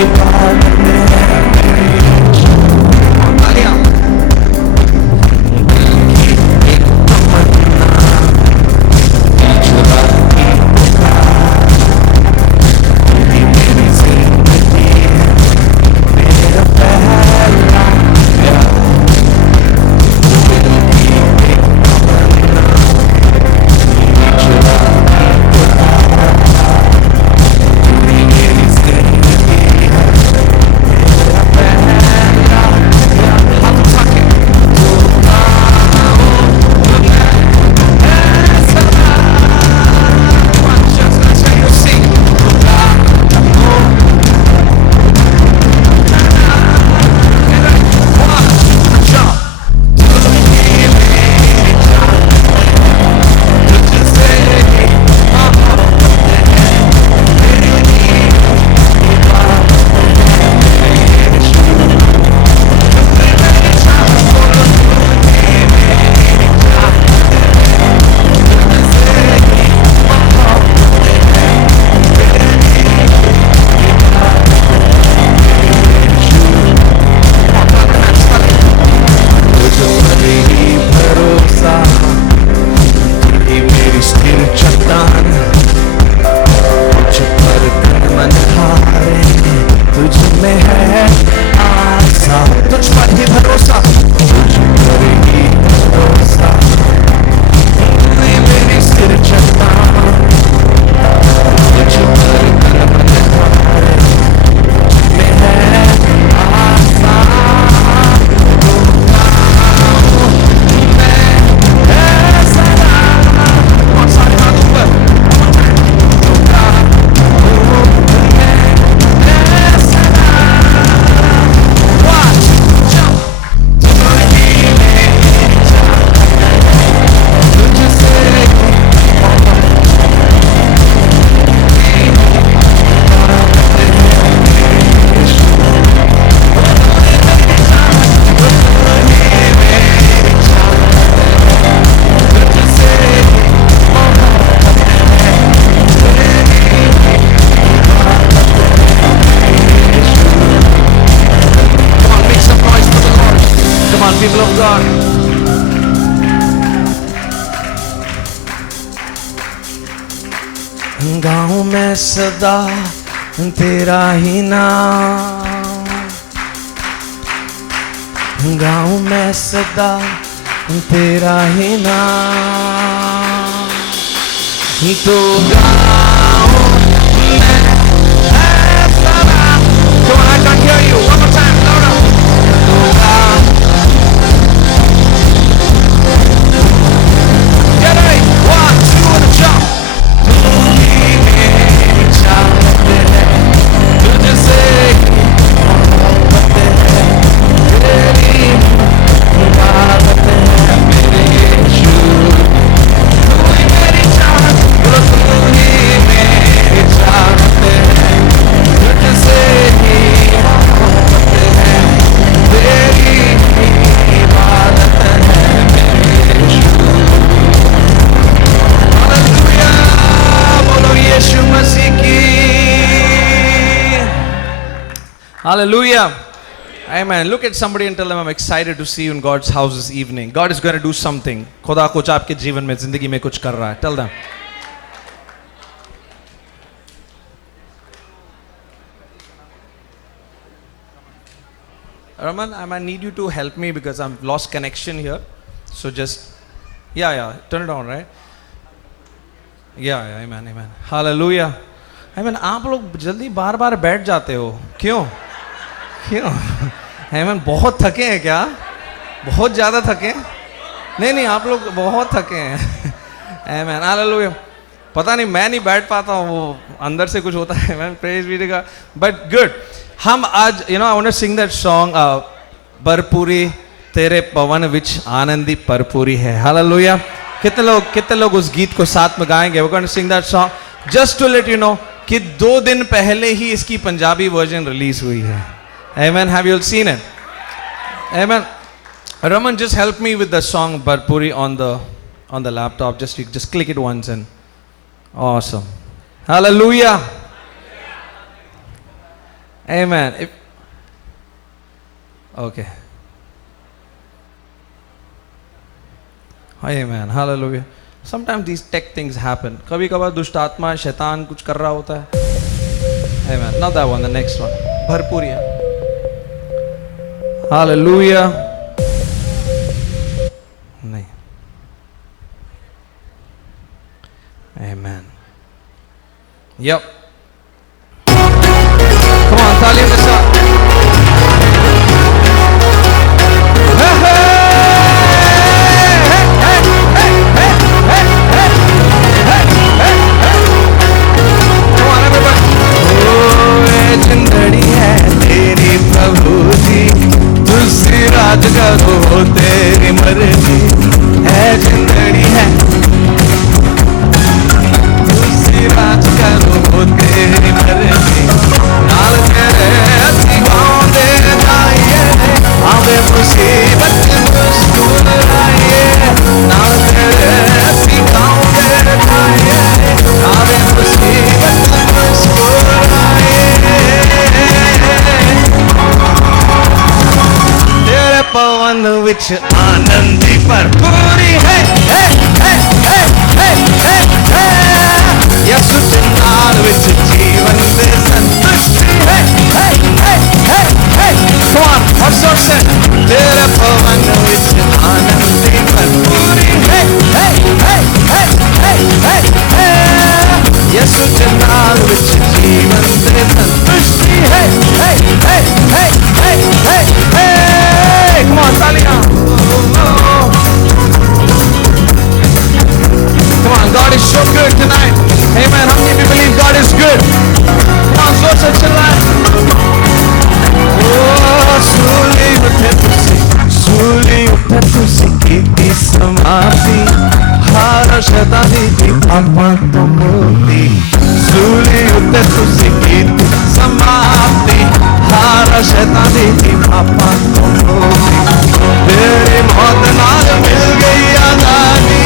इबादत है, तालियां. एक तमन्ना चुरा की पुकार, तूने मेरी जिंदगी मेरा पहला प्यार. है आशा, तुझ पर ही भरोसा, तुझ पर ही भरोसा, तू ही मेरी सिर चट्टान, तुझ पर कलम लगाए, तुझ में है आशा, people of God. गाऊं मैं सदा तेरा ही नाम, गाऊं मैं सदा तेरा ही नाम, तो गाऊं मैं सदा. Come on, I can't hear you. One more time, louder. तो गाऊं. Get ready. 1, 2 and a jump. तू ही मेरी चाहत है, तुझसे मोहब्बत है, तेरी इबादत है मेरे यीशु. तू ही मेरी चाहत, बोलो तू ही मेरी चाहत है, तुझसे ही मोहब्बत है, तेरी इबादत है मेरे यीशु. यीशु मसीह की. Hallelujah. Amen. Look at somebody and tell them, I'm excited to see you in God's house this evening. God is going to do something. खुदा कुछ आपके जीवन में, जिंदगी में कुछ कर रहा है. Tell them. Raman, I might need you to help me because I've lost connection here. So just, yeah, turn it on, right? Yeah, amen, amen. Hallelujah. Amen. आप लोग जल्दी बार बार बैठ जाते हो, क्यों? Amen. बहुत थके हैं क्या? बहुत ज़्यादा थके? नहीं, आप लोग बहुत थके हैं. Amen. Hallelujah. पता नहीं, मैं नहीं बैठ पाता हूँ, वो अंदर से कुछ होता है. Amen. Praise be to God. But good. हम आज, I want to sing that song, भरपूरी तेरे पवन विच आनंदी भरपूरी है. Hallelujah. कितने लोग उस गीत को साथ में गाएंगे? We're going to sing that song. Just to let you know कि 2 दिन पहले ही इसकी पंजाबी वर्जन रिलीज हुई है. Amen. Have you all seen it? Amen. Raman, just help me with the song Bharpuri on the laptop. Just click it once and awesome. Hallelujah. Amen. Okay. Amen. Hallelujah. Sometimes these tech things happen. कभी कभार दुष्ट आत्मा शैतान कुछ कर रहा होता है. Amen. Not that one. The next one. भरपूरी है. Hallelujah. नहीं. Amen. Yep. Come on, तालियों के साथ. जिंदड़ी है तेरी प्रभु जी, तुझसे राज करो तेरी मर्जी है. जिंदड़ी है तुझसे राज करो तेरी मर्जी, नाल तेरे हसी गाँदे जाइए, आवे मुसीबत मुस्कुराइए. नाल तेरे हसी गाँदे जाइए, आवे मुसीबत मुस्कुराइए. पवन विच आनंदी भरपूरी है, यसु दे नाल विच जीवन दे संतुष्टि है. शैतानी की पापा तेरी मौत नाल मिल गई आजादी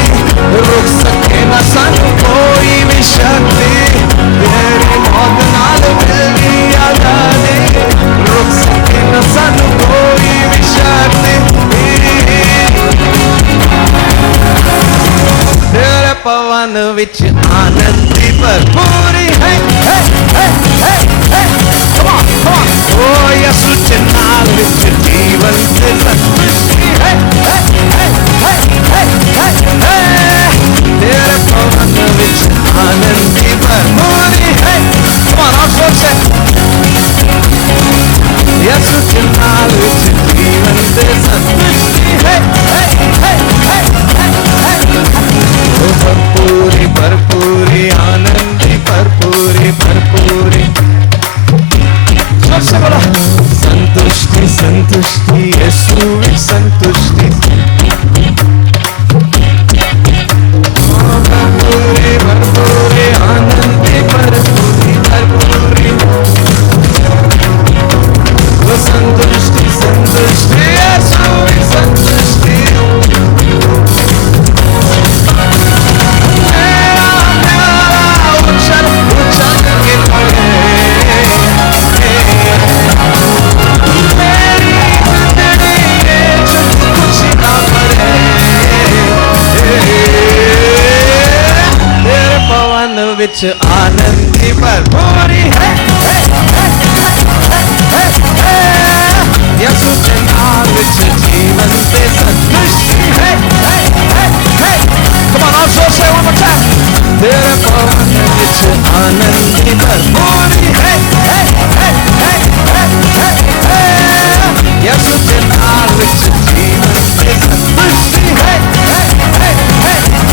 रुक सके न सानू कोई भी शक्ति तेरी मौत नाल मिल गई आजादी रुक सके न सानू कोई भी शक्ति तेरे पवन विच आनंद दी भरपूरी है come on ओ यसु च नाल विच जीवन ते संतुष्टि है तेरे पवन विच आनंद दी भरपूरी है come on और जोर से यसु च नाल विच जीवन ते संतुष्टि है भरपूरी भरपूरी आनंदी भरपूरी भरपूरी सबसे बड़ा संतुष्टि संतुष्टि यीशु में संतुष्टि भरपूरी भरपूरी आनंदी भरपूरी भरपूरी वो संतुष्टि संतुष्टि यीशु में संतुष्टि विच आनंदी भरपूरी है यसु के नाम विच जीवन ते संतुष्टि है come on और जोर से one more time तेरे पवन विच आनंदी भरपूरी है यसु के नाम विच जीवन ते संतुष्टि है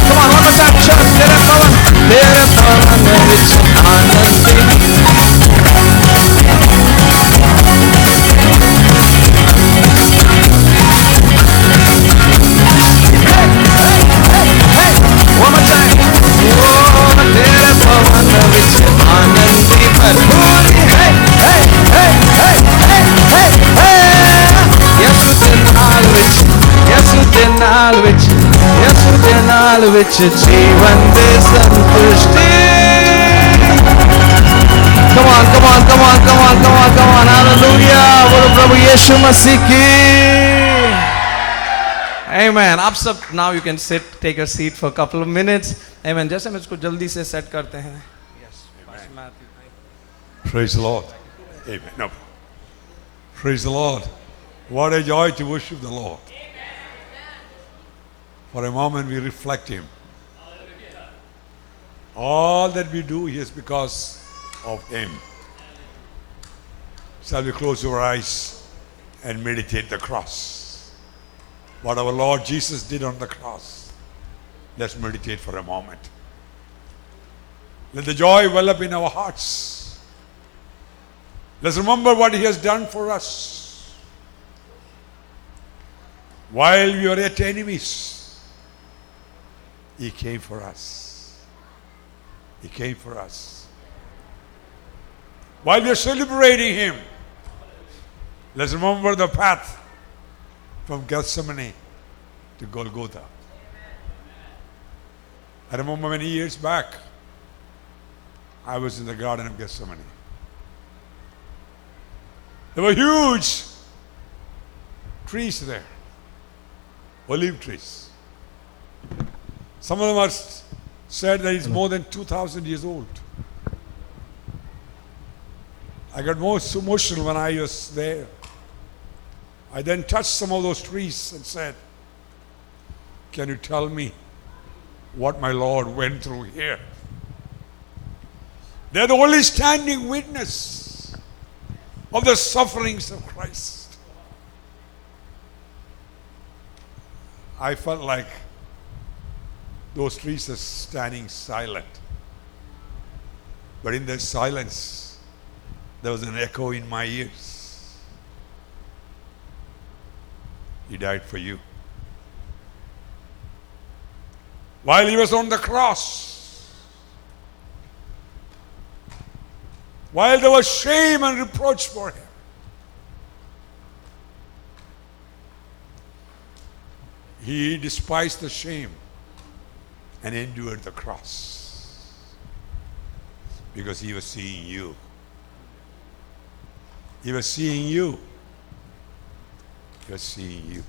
come on one more time church तेरे पवन विच आनंदी one more time तेरे पवन विच आनंदी भरपूरी है यसु दे नाल विच जीवन दे संतुष्टि come on hallelujah बोलो प्रभु यीशु मसीह की amen आप सब now you can sit take a seat for a couple of minutes amen जैसे हम इसको जल्दी से सेट करते हैं yes Praise the Lord. Amen. No. Praise the Lord. What a joy to worship the Lord. For a moment we reflect Him. All that we do is because of Him. Shall we close our eyes and meditate the cross? What our Lord Jesus did on the cross. Let's meditate for a moment. Let the joy well up in our hearts. Let's remember what He has done for us. While we were yet enemies, He came for us. He came for us. While we are celebrating Him, let's remember the path from Gethsemane to Golgotha. I remember many years back, I was in the Garden of Gethsemane. There were huge trees there, olive trees. Some of them are said that it's more than 2,000 years old. I got most emotional when I was there. I then touched some of those trees and said, can you tell me what my Lord went through here? They're the only standing witness of the sufferings of Christ. I felt like those trees are standing silent. But in their silence, there was an echo in my ears. He died for you. While he was on the cross, while there was shame and reproach for him, He despised the shame and endured the cross because he was seeing you. He was seeing you. He was seeing you.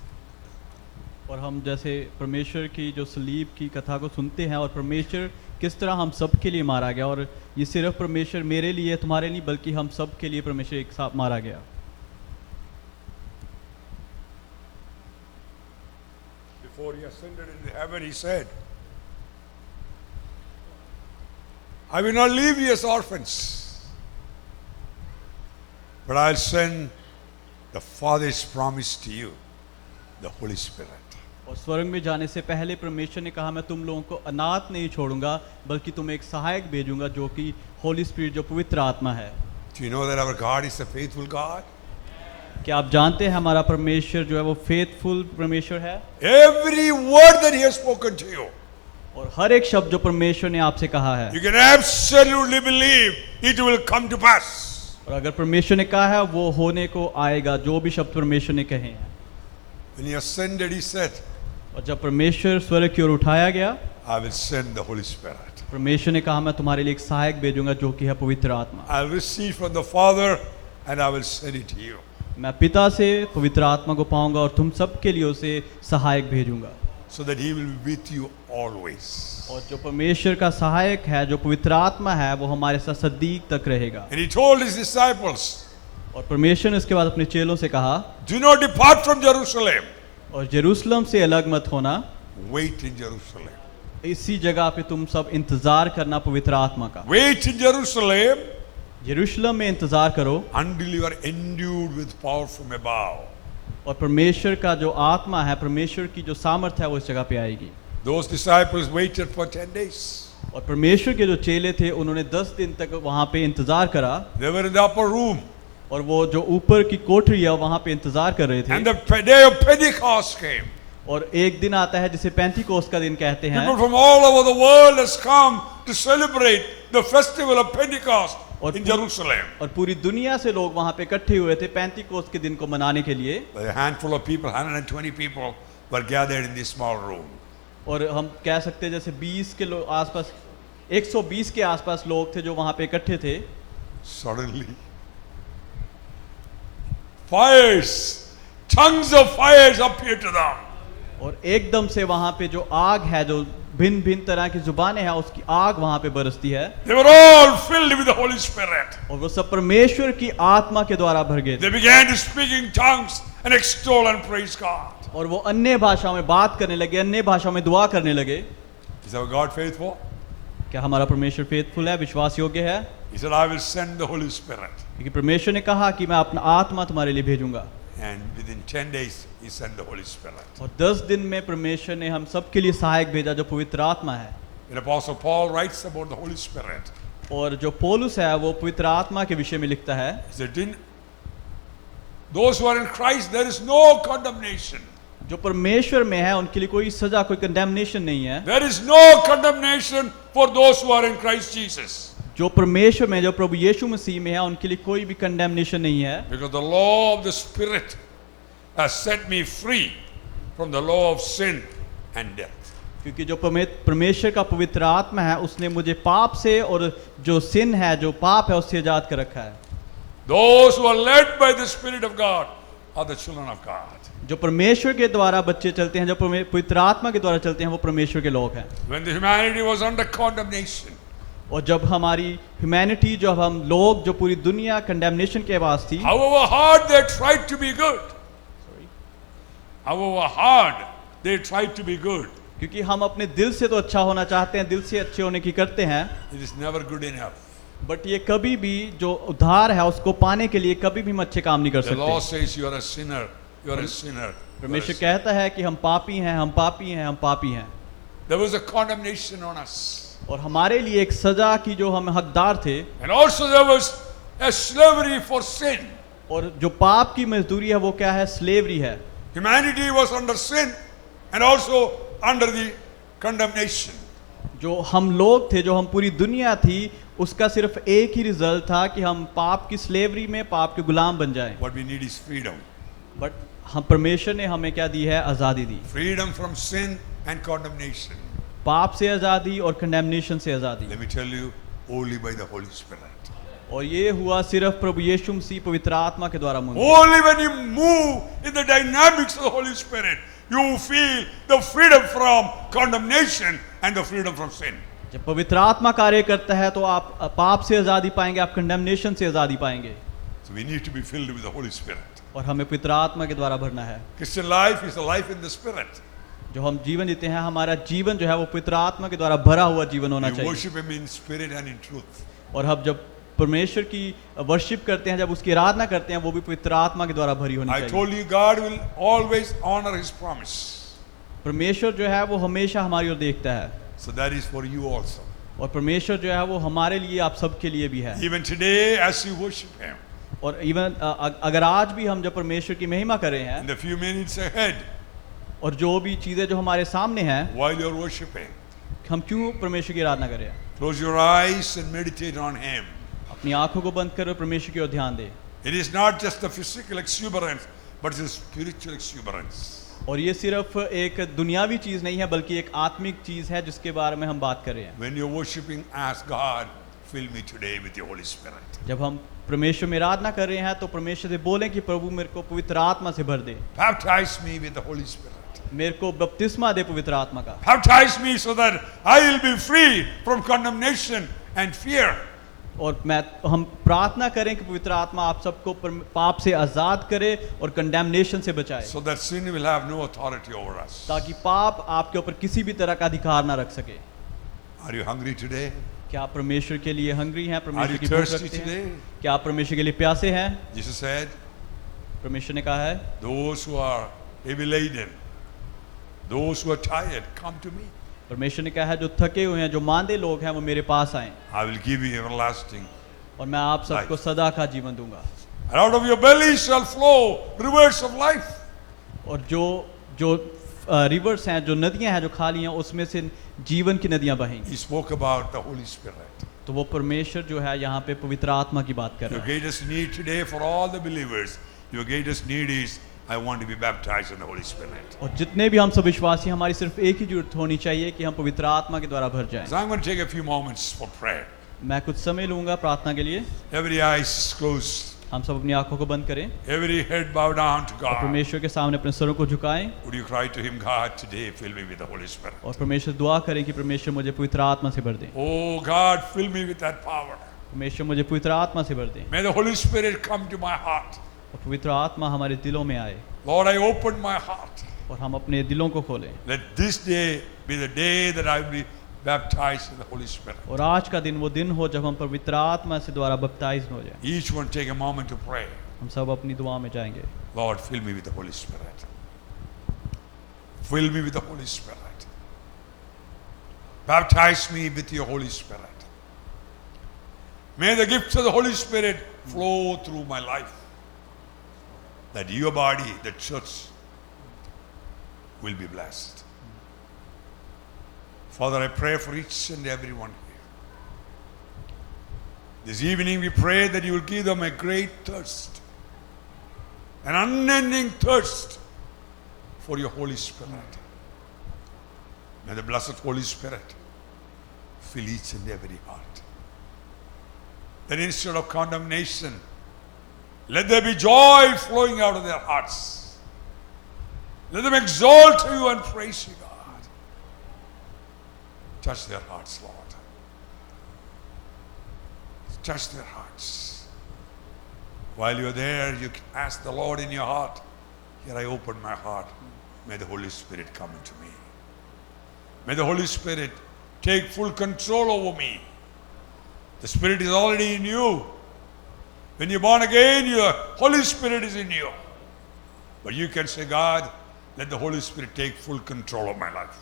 और हम जैसे परमेश्वर की जो सलीब की कथा को सुनते हैं और परमेश्वर किस तरह हम सब के लिए मारा गया, और ये सिर्फ परमेश्वर मेरे लिए तुम्हारे नहीं बल्कि हम सब के लिए परमेश्वर एक साथ मारा गया. Before he ascended into heaven, he said, I will not leave you as orphans, but I'll send the Father's promise to you, the Holy Spirit. और स्वर्ग में जाने से पहले परमेश्वर ने कहा मैं तुम लोगों को अनाथ नहीं छोड़ूंगा बल्कि तुम्हें एक सहायक भेजूंगा जो कि होली स्पिरिट जो पवित्र आत्मा है. Do you know that our God is a faithful God? क्या आप जानते हैं हमारा परमेश्वर जो है वो फेथफुल परमेश्वर है. Every word that he has spoken to you, और हर एक शब्द जो परमेश्वर ने आपसे कहा है, you can absolutely believe it will come to pass. और अगर परमेश्वर ने कहा है वो होने को आएगा. जो भी शब्द परमेश्वर ने कहे हैं. When he ascended, he said, और जब परमेश्वर स्वर्ग की ओर उठाया गया, I will send the Holy Spirit. परमेश्वर ने कहा मैं तुम्हारे लिए एक सहायक भेजूंगा जो कि है पवित्र आत्मा. I'll receive from the Father and I will send it to you. मैं पिता से पवित्र आत्मा को पाऊंगा और तुम सब के लिए उसे सहायक भेजूंगा. So that he will be with you always. और जो परमेश्वर का सहायक है जो पवित्र आत्मा है वो हमारे साथ सदीक तक रहेगा. And he told his disciples, और परमेश्वर ने उसके बाद अपने चेलों से कहा do not depart from Jerusalem. और यरूशलेम से अलग मत होना. Wait in Jerusalem. इसी जगह पे तुम सब इंतजार करना पवित्र आत्मा का. Wait in Jerusalem यरूशलेम में इंतजार करो until you are endued with power from above. और परमेश्वर का जो आत्मा है, परमेश्वर की जो सामर्थ्य है वो इस जगह पे आएगी. Those disciples waited for 10 days. और परमेश्वर के जो चेले थे उन्होंने 10 दिन तक वहां पे इंतजार करा. They were in the upper room. और वो जो ऊपर की कोठरी है वहां पे इंतजार कर रहे थे. And the day of Pentecost came. और एक दिन आता है जिसे पेंटिकोस्ट का दिन कहते हैं. People from all over the world has come to celebrate the festival of Pentecost in Jerusalem. और पूरी दुनिया से लोग वहां पे इकट्ठे हुए थे पेंटिकोस्ट के दिन को मनाने के लिए. A handful of people, 120 people, were gathered in this small room. और हम कह सकते हैं जैसे 20 के लोग आसपास 120 के आसपास लोग थे जो वहां पे इकट्ठे थे. Suddenly, fires, tongues of fires appeared to them. और एकदम से वहां पे जो आग है जो भिन्न भिन्न तरह की जुबानें हैं उसकी आग वहां पे बरसती है. They were all filled with the Holy Spirit. और वो सब परमेश्वर की आत्मा के द्वारा भर गए थे. They began to speak in tongues and extol and praise God. और वो अन्य भाषाओं में बात करने लगे, अन्य भाषाओं में दुआ करने लगे. Is our God faithful? क्या हमारा परमेश्वर फेथफुल है, विश्वास योग्य है? He said, I will send the Holy Spirit. क्योंकि परमेश्वर ने कहा कि मैं अपना आत्मा तुम्हारे लिए भेजूंगा. And within 10 days, he sent the Holy Spirit. और 10 दिन में परमेश्वर ने हम सब के लिए सहायक भेजा जो पवित्र आत्मा है. And Apostle Paul writes about the Holy Spirit. और जो पौलुस है वो पवित्र आत्मा के विषय में लिखता है. He said, those who are in Christ, there is no condemnation. जो परमेश्वर में है उनके लिए कोई सजा, कोई कंडेमनेशन नहीं है. There is no condemnation for those who are in Christ Jesus. जो परमेश्वर में, जो प्रभु यीशु मसीह में है उनके लिए कोई भी कंडेमनेशन नहीं है. Because the law of the Spirit has set me free from the law of sin and death. क्योंकि जो परमेश्वर का पवित्र आत्मा है उसने मुझे पाप से और जो सिन है, जो पाप है, उससे आजाद कर रखा है. Those who are led by the Spirit of God are the children of God. जो परमेश्वर के द्वारा बच्चे चलते हैं, जो पवित्र आत्मा के द्वारा चलते हैं वो परमेश्वर के लोग हैं. When the humanity was under condemnation, और जब हमारी ह्यूमैनिटी, जो हम लोग, जो पूरी दुनिया कंडेमनेशन के आवाज थी, however hard they tried to be good, however hard they tried to be good, क्योंकि हम अपने दिल से तो अच्छा होना चाहते हैं, दिल से अच्छे होने की करते हैं, it is never good enough. But ये कभी भी जो उद्धार है उसको पाने के लिए कभी भी हम अच्छे काम नहीं कर The law सकते. says you are a sinner, you are a sinner. परमेश्वर कहता है कि हम पापी हैं, हम पापी हैं, हम पापी हैं. There was a condemnation on us. और हमारे लिए एक सजा की जो हम हकदार थे. And also there was a slavery for sin. और जो पाप की मजदूरी है वो क्या है? स्लेवरी है. Humanity was under sin and also under the condemnation. जो हम लोग थे, जो हम पूरी दुनिया थी, उसका सिर्फ एक ही रिजल्ट था कि हम पाप की स्लेवरी में, पाप के गुलाम बन जाएं. What we need is freedom. But हम परमेश्वर ने हमें क्या दी है? आज़ादी दी, freedom from sin and condemnation. पाप से आज़ादी और कंडेमनेशन से आज़ादी। Let me tell you, only by the Holy Spirit. और ये हुआ सिर्फ प्रभु यीशु मसीह पवित्र आत्मा के द्वारा मुमकिन। Only when you move in the dynamics of the Holy Spirit, you feel the freedom from condemnation and the freedom from sin. जब पवित्र आत्मा कार्य करता है तो आप पाप से आज़ादी पाएंगे, आप कंडेमनेशन से आज़ादी पाएंगे। So we need to be filled with the Holy Spirit. और हमें पवित्र आत्मा के द्वारा भरना है। Christian life is a life in the Spirit. जो हम जीवन जीते हैं, हमारा जीवन जो है वो पवित्र आत्मा के द्वारा भरा हुआ जीवन होना We चाहिए। worship Him in spirit and in truth. और हम जब परमेश्वर की वर्शिप करते हैं, जब उसकी आराधना करते हैं, वो भी पवित्र आत्मा के द्वारा भरी होनी I चाहिए। told you, God will always honor His promise. परमेश्वर जो है वो हमेशा हमारी ओर देखता है, So that is for you also. और परमेश्वर जो है वो हमारे लिए, आप सबके लिए भी है। Even today, as you worship Him, और इवन अगर आज भी हम जब परमेश्वर की महिमा कर रहे हैं, in the few minutes ahead, और जो भी चीज़ें जो हमारे सामने हैं, while you're worshiping, हम क्यों परमेश्वर की आराधना करें? close your eyes and meditate on Him. अपनी आंखों को बंद करो, परमेश्वर की ओर ध्यान दे। It is not just the physical exuberance, but it's a spiritual exuberance. और ये सिर्फ एक दुनियावी चीज़ नहीं है, बल्कि एक आत्मिक चीज़ है जिसके बारे में हम बात कर रहे हैं। When you're worshiping, ask God, fill me today with your Holy Spirit. जब हम परमेश्वर में आराधना कर रहे हैं तो परमेश्वर से बोलें कि प्रभु मेरे को पवित्र आत्मा से भर दे, Baptize me with the Holy Spirit. मेरे को बपतिस्मा दे पवित्र आत्मा का। Baptize me so that I will be free from condemnation and fear. और हम प्रार्थना करें कि पवित्र आत्मा आप सबको पाप से आज़ाद करे और कंडेमनेशन से बचाए, So that sin will have no authority over us. ताकि पाप आपके ऊपर किसी भी तरह का अधिकार ना रख सके। Are you hungry today? क्या आप परमेश्वर के लिए हंग्री हैं? Are परमेश्वर you की भूख thirsty रखते हैं? today? क्या आप परमेश्वर के लिए प्यासे हैं? Jesus said, परमेश्वर ने कहा है, those who are heavy laden, those who are tired, come to me. परमेश्वर ने कहा है जो थके हुए हैं, जो मांदे लोग हैं, वो मेरे पास आएं I will give you everlasting. और मैं आप सबको सदा का जीवन दूंगा। And out of your belly shall flow rivers of life. और जो रिवर्स हैं, जो नदियां हैं जो खाली हैं, उसमें से जीवन की नदियां बहेंगी। He spoke about the Holy Spirit. तो वो परमेश्वर जो है यहाँ पे पवित्र आत्मा की बात कर Your रहा है। greatest need today for all the believers, your greatest need is, I want to be baptized in the Holy Spirit. और जितने भी हम सब विश्वासी, हमारी सिर्फ एक ही जरूरत होनी चाहिए कि हम पवित्र आत्मा के द्वारा भर जाएं। So I'm going to take a few moments for prayer. मैं कुछ समय लूंगा प्रार्थना के लिए। Every eyes closed, हम सब अपनी आंखों को बंद करें, every head bowed down to और God. परमेश्वर के सामने अपने सरों को झुकाएं, Would you cry to Him, God, today fill me with the Holy Spirit? और परमेश्वर दुआ करें कि परमेश्वर मुझे पवित्र आत्मा से भर दे। Oh God, fill me with that power. परमेश्वर मुझे पवित्र आत्मा से भर दे, May the Holy Spirit come to my heart. और पवित्र आत्मा हमारे दिलों में आए, Lord, I open my heart. और हम अपने दिलों को खोलें। Let this day be the day that I will be baptized in the Holy Spirit. और आज का दिन वो दिन हो जब हम पवित्र आत्मा से द्वारा बपटाइज हो जाएं। Each one take a moment to pray. हम सब अपनी दुआ में जाएंगे। Lord, fill me with the Holy Spirit. Fill me with the Holy Spirit. Baptize me with your Holy Spirit. May the gifts of the Holy Spirit flow through my life. That your body, the church, will be blessed. Father, I pray for each and every one here. This evening we pray that you will give them a great thirst, an unending thirst for your Holy Spirit. May the blessed Holy Spirit fill each and every heart. That instead of condemnation, let there be joy flowing out of their hearts. Let them exalt you and praise you, God. Touch their hearts, Lord. Touch their hearts. While you're there, you can ask the Lord in your heart, here I open my heart. May the Holy Spirit come into me. May the Holy Spirit take full control over me. The Spirit is already in you. When you're born again, your Holy Spirit is in you. But you can say, God, let the Holy Spirit take full control of my life.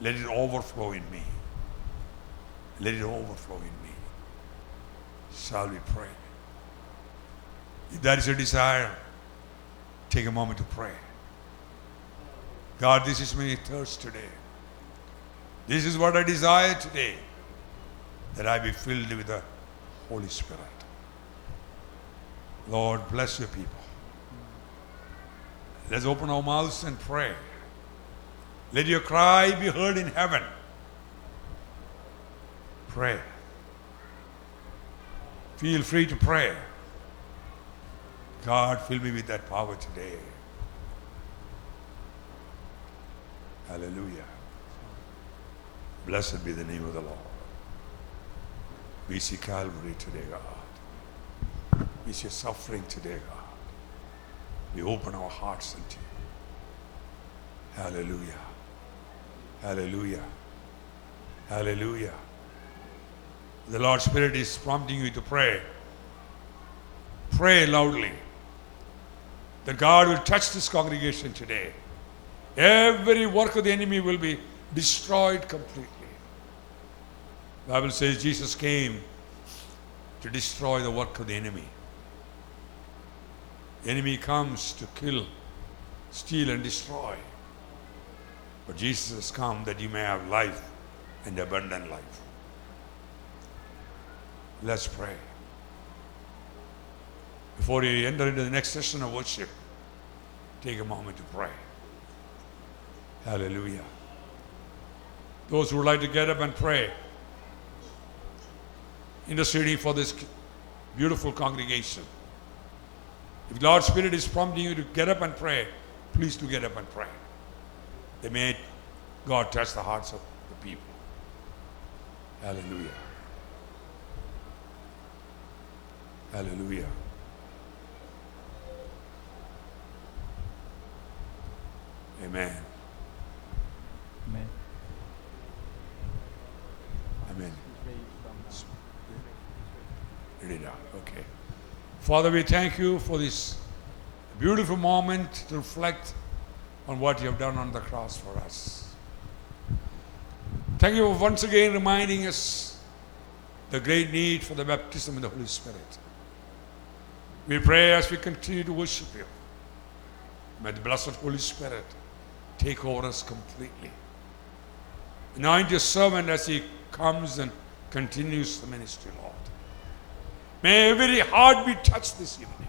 Let it overflow in me. Let it overflow in me. Shall we pray? If that is your desire, take a moment to pray. God, this is my thirst today. This is what I desire today, that I be filled with the Holy Spirit. Lord, bless your people. Let's open our mouths and pray. Let your cry be heard in heaven. Pray. Feel free to pray. God, fill me with that power today. Hallelujah. Blessed be the name of the Lord. We see Calvary today, God. We see suffering today, God. We open our hearts unto you. Hallelujah. Hallelujah. Hallelujah. The Lord's Spirit is prompting you to pray. Pray loudly that God will touch this congregation today. Every work of the enemy will be destroyed completely. The Bible says Jesus came to destroy the work of the enemy. The enemy comes to kill, steal, and destroy. But Jesus has come that you may have life and abundant life. Let's pray. Before you enter into the next session of worship, take a moment to pray. Hallelujah. Those who would like to get up and pray, interceding for this beautiful congregation. If the Lord's Spirit is prompting you to get up and pray, please do get up and pray. They may God touch the hearts of the people. Hallelujah. Hallelujah. Amen. Amen. Amen. Read it out. Okay. Father, we thank you for this beautiful moment to reflect on what you have done on the cross for us. Thank you for once again reminding us the great need for the baptism in the Holy Spirit. We pray as we continue to worship you, may the blessed Holy Spirit take over us completely. Anoint your servant as he comes and continues the ministry, Lord. May every heart be touched this evening.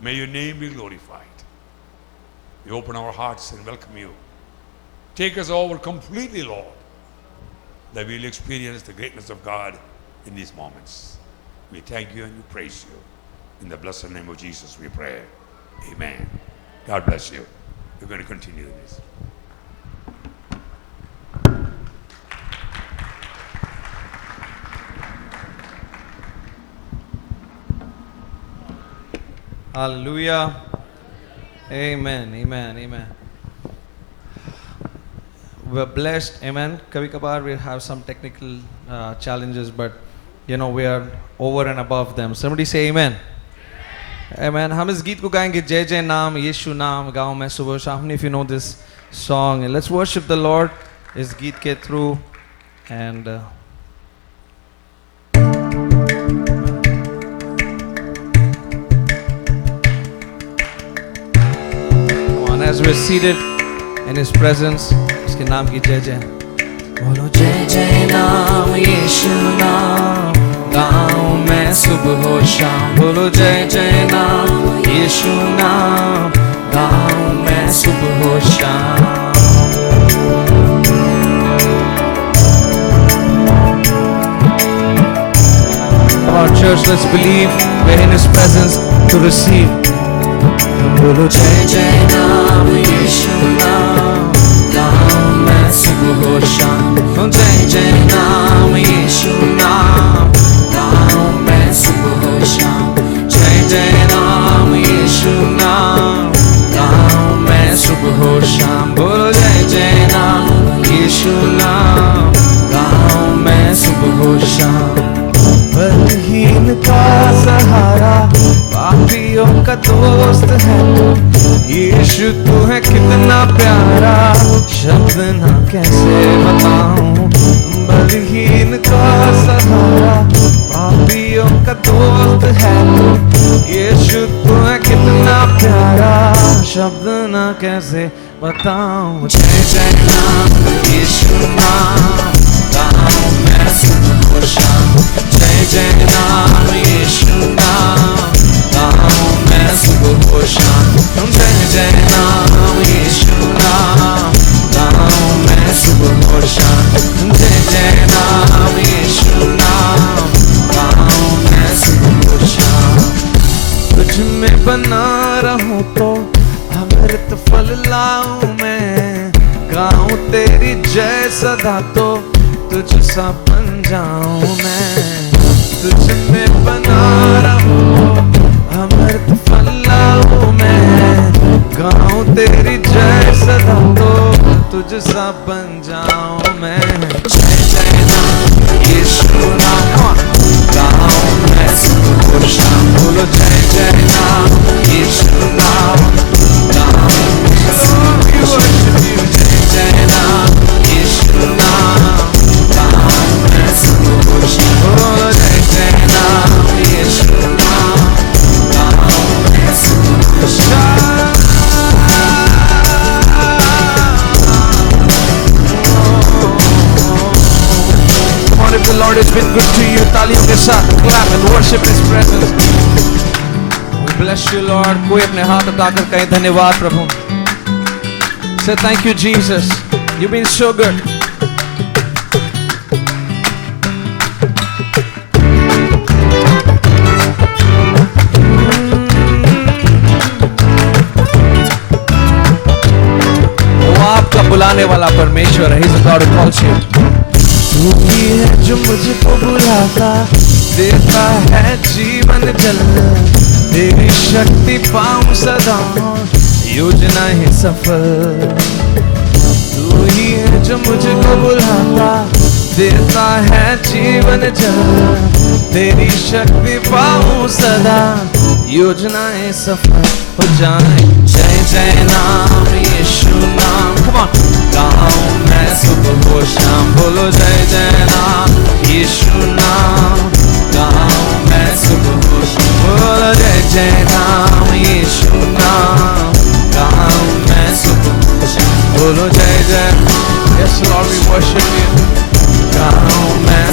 May your name be glorified. We open our hearts and welcome you. Take us over completely, Lord, that we'll experience the greatness of God in these moments. We thank you and we praise you. In the blessed name of Jesus we pray. Amen. God bless you. We're going to continue this. Hallelujah. Amen. Amen. Amen. We're blessed. Amen. Kabhi kabar we have some technical challenges, but you know we are over and above them. Somebody say amen. Amen. हम इस गीत को गाएंगे जय जय नाम यीशु नाम गाँव में सुबह शाम. If you know this song, and let's worship the Lord इस गीत के through and as we're seated in His presence, उसके नाम की जय जय. बोलो जय जय नाम यीशु नाम गाँव में सुबह हो शाम. बोलो जय जय नाम यीशु नाम गाँव में सुबह हो शाम. Come on, church, let's believe we're in His presence to receive. बोलो जय जय नाम यीशु नाम गाँव में सुबह हो शाम. जय जय नाम यीशु नाम गाँव में सुबह हो शाम. जय जय नाम यीशु नाम गाँव में सुबह हो शाम. बोलो जय जय नाम यीशु नाम गाँव में सुबह हो शाम. बलहीन का सहारा पापियों का दोस्त है यीशु, तू है कितना प्यारा शब्द ना कैसे बताऊं. बलहीन का सहारा पापियों का दोस्त है यीशु, तू है कितना प्यारा शब्द ना कैसे बताऊं. जय जय नाम यीशु नाम गाँव में सुबह हो शाम. जय जय नाम यीशु नाम गाँव में सुबह हो शाम. जय जय बना रहूं तो अमृत फल लाऊं मैं, गाऊं तेरी जय सदा तो तुझ सा बन जाऊं मैं। तुझ में बना रहूं अमृत फल लाऊं मैं, गाऊं तेरी जय सदा तो तुझ सा बन जाऊं मैं। जय जय नाम यीशु नाम, गाऊं मैं सुबह और शाम, बोलो जय जय नाम यीशु नाम, गाऊं मैं सुबह और शाम। जय जय नाम यीशु नाम, गाऊं मैं सुबह और शाम, बोलो जय जय नाम यीशु नाम, गाऊं मैं सुबह और शाम। If the Lord has been good to you, तालियों के साथ clap and worship His presence. We bless you, Lord. कोई अपने हाथ उठाकर कहे धन्यवाद प्रभु. Say thank you, Jesus. You've been so good. वो आपका बुलाने वाला परमेश्वर है. He's the God who calls you. तू ही है जो मुझको बुलाता, देता है जीवन जल, तेरी शक्ति पाऊं सदा, योजना है सफल। तू ही है जो मुझको बुलाता, देता है जीवन जल, तेरी शक्ति पाऊं सदा, योजना है सफल हो जाए। जय जय नाम यीशु नाम, come on, गाऊं मैं सुबह और शाम, बोलो जय जय नाम यीशु नाम, गाऊं मैं सुबह और शाम, बोलो जय जय नाम यीशु नाम, गाऊं मैं सुबह और शाम, बोलो जय जय। Yes Lord, we worship you. गाऊं मैं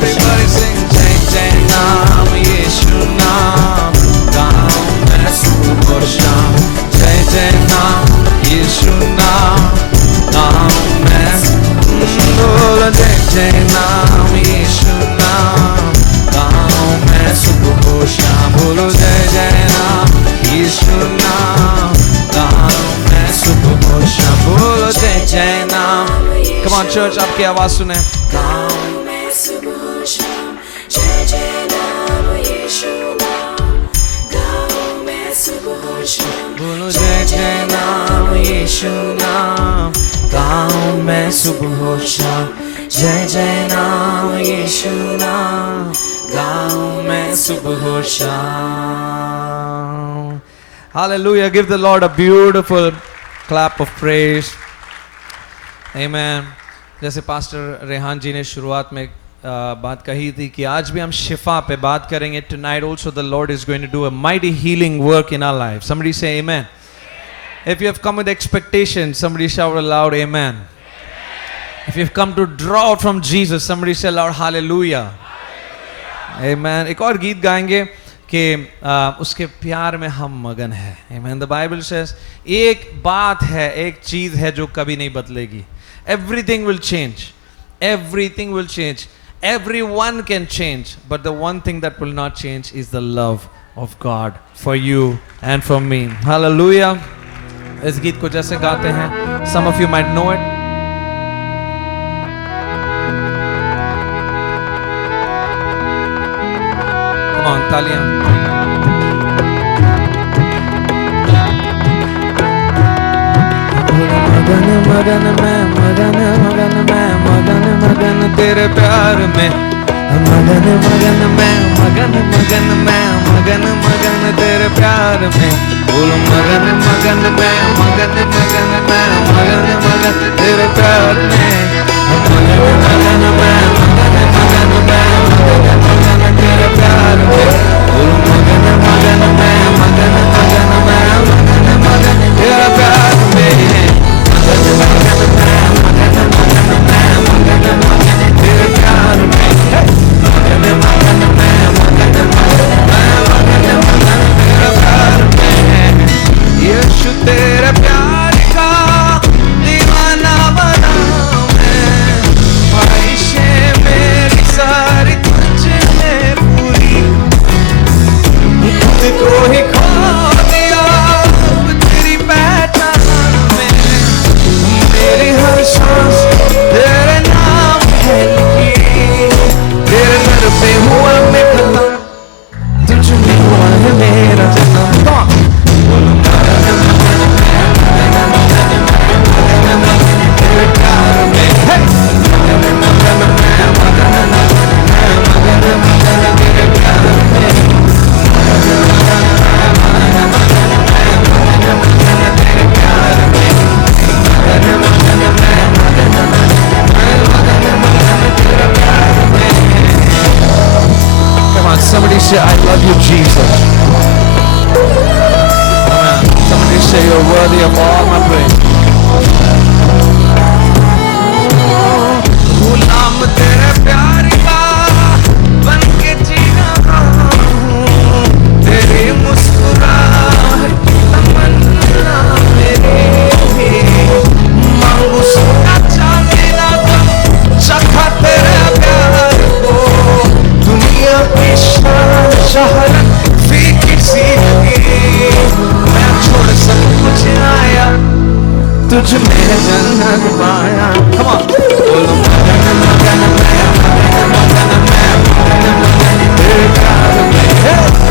everybody sing जय जय नाम यीशु नाम, गाऊं मैं सुबह और शाम, जय जय नाम यीशु नाम, गाऊं मैं बोलो जय जय नाम यीशु नाम, गाऊं मैं सुबह और शाम, बोलो जय जय नाम यीशु नाम, गाऊं मैं सुबह और शाम, बोलो जय जय नाम। Come on church, आपकी आवाज सुने। गाऊं मैं सुबह और शाम, जय जय नाम यीशु नाम, गाऊं मैं सुबह और शाम, बोलो जय जय नाम यीशु नाम, गाऊं मैं सुबह और शाम, जय जय नाम यीशु नाम, गाऊं मैं सुबह और शाम। Hallelujah, give the Lord a beautiful clap of praise. Amen. जैसे पास्टर रेहान जी ने शुरुआत में बात कही थी कि आज भी हम शिफा पे बात करेंगे. Tonight also the Lord is going to do a mighty healing work in our lives. Somebody say amen. If you have come with expectation, somebody shout aloud amen. If you have come to draw out from Jesus, somebody say aloud hallelujah. Amen. एक और गीत गाएंगे कि उसके प्यार में हम मगन हैं. Amen. The Bible says एक बात है, एक चीज है जो कभी नहीं बदलेगी. Everything will change. Everything will change. Everyone can change, but the one thing that will not change is the love of God for you and for me. Hallelujah. इस गीत को जैसे गाते हैं, some of you might know it. Come on, तालियां. मगन मगन मैं मगन मगन मैं मगन मगन तेरे प्यार में. मगन मगन मैं मगन मगन मैं मगन मगन तेरे प्यार में. बोलो मगन मगन मैं मगन मगन मैं मगन मगन तेरे प्यार में. मगन मगन मैं मगन मगन मैं मगन मगन तेरे प्यार में. बोलो मगन मगन मैं मगन मगन मैं मगन मगन तेरे प्यार में. मगन मगन मैं मगन मगन मैं मगन मगन तेरे प्यार में. मगन मगन मैं मगन मगन मैं मगन मगन तेरे प्यार में. यीशु तेरे प्यार का दीवाना बना मैं. ख्वाहिशें मेरी सारी तुझ में पूरी. say you're worthy of all my praise. गुलाम तेरे प्यार का बन के जी रहा हूँ, तेरी मुस्कुराहट तमन्ना मेरी, मांगू सोना चांदी ना दम, चखा तेरे प्यार को, दुनिया की शान शहरत फीकी सी लगी, मैं छोड़ सब कुछ आया, तुझ में जन्नत पाया। Come on, बोलो मगन मगन मैं, मगन मगन मैं, मगन मगन तेरे प्यार में,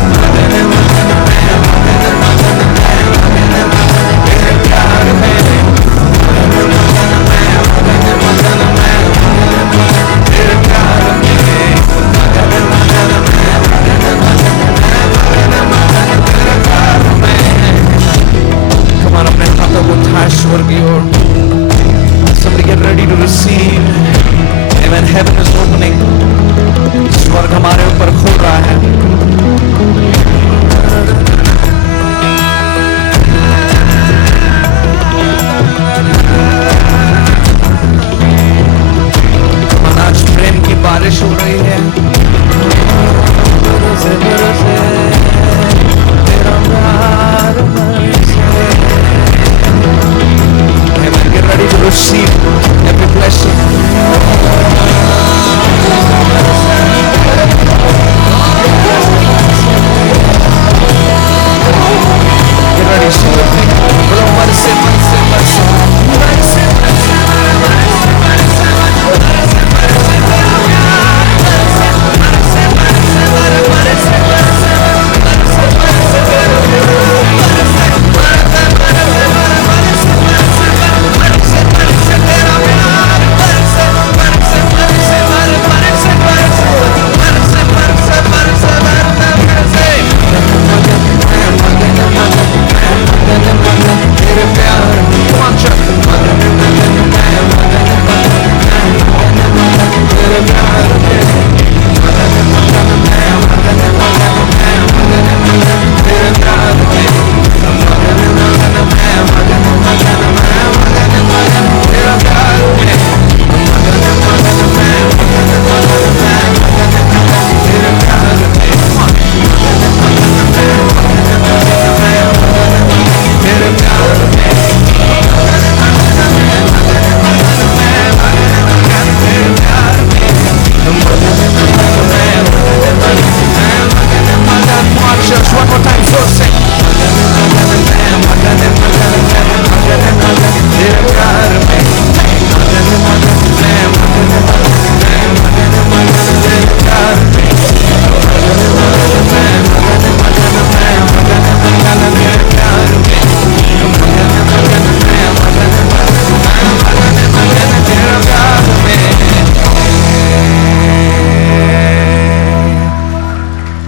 मगन मगन मैं, मगन मगन मैं, मगन मगन तेरे प्यार में, मगन मगन मैं, मगन मगन मैं, मगन मगन तेरे प्यार में, मगन मगन मैं, मगन मगन मैं, मगन मगन तेरे प्यार में। Come on, अपने हाथों को उठाए स्वर्ग की ओर। Somebody get ready to receive. Amen. Heaven is opening. स्वर्ग हमारे ऊपर खुल रहा है। आज प्रेम की बारिश हो रही है। बरसे बरसे तेरा प्यार बरसे। Amen. Get ready to receive every blessing. Get ready, sing with me. Bro, barse, barse, barse, barse, barse,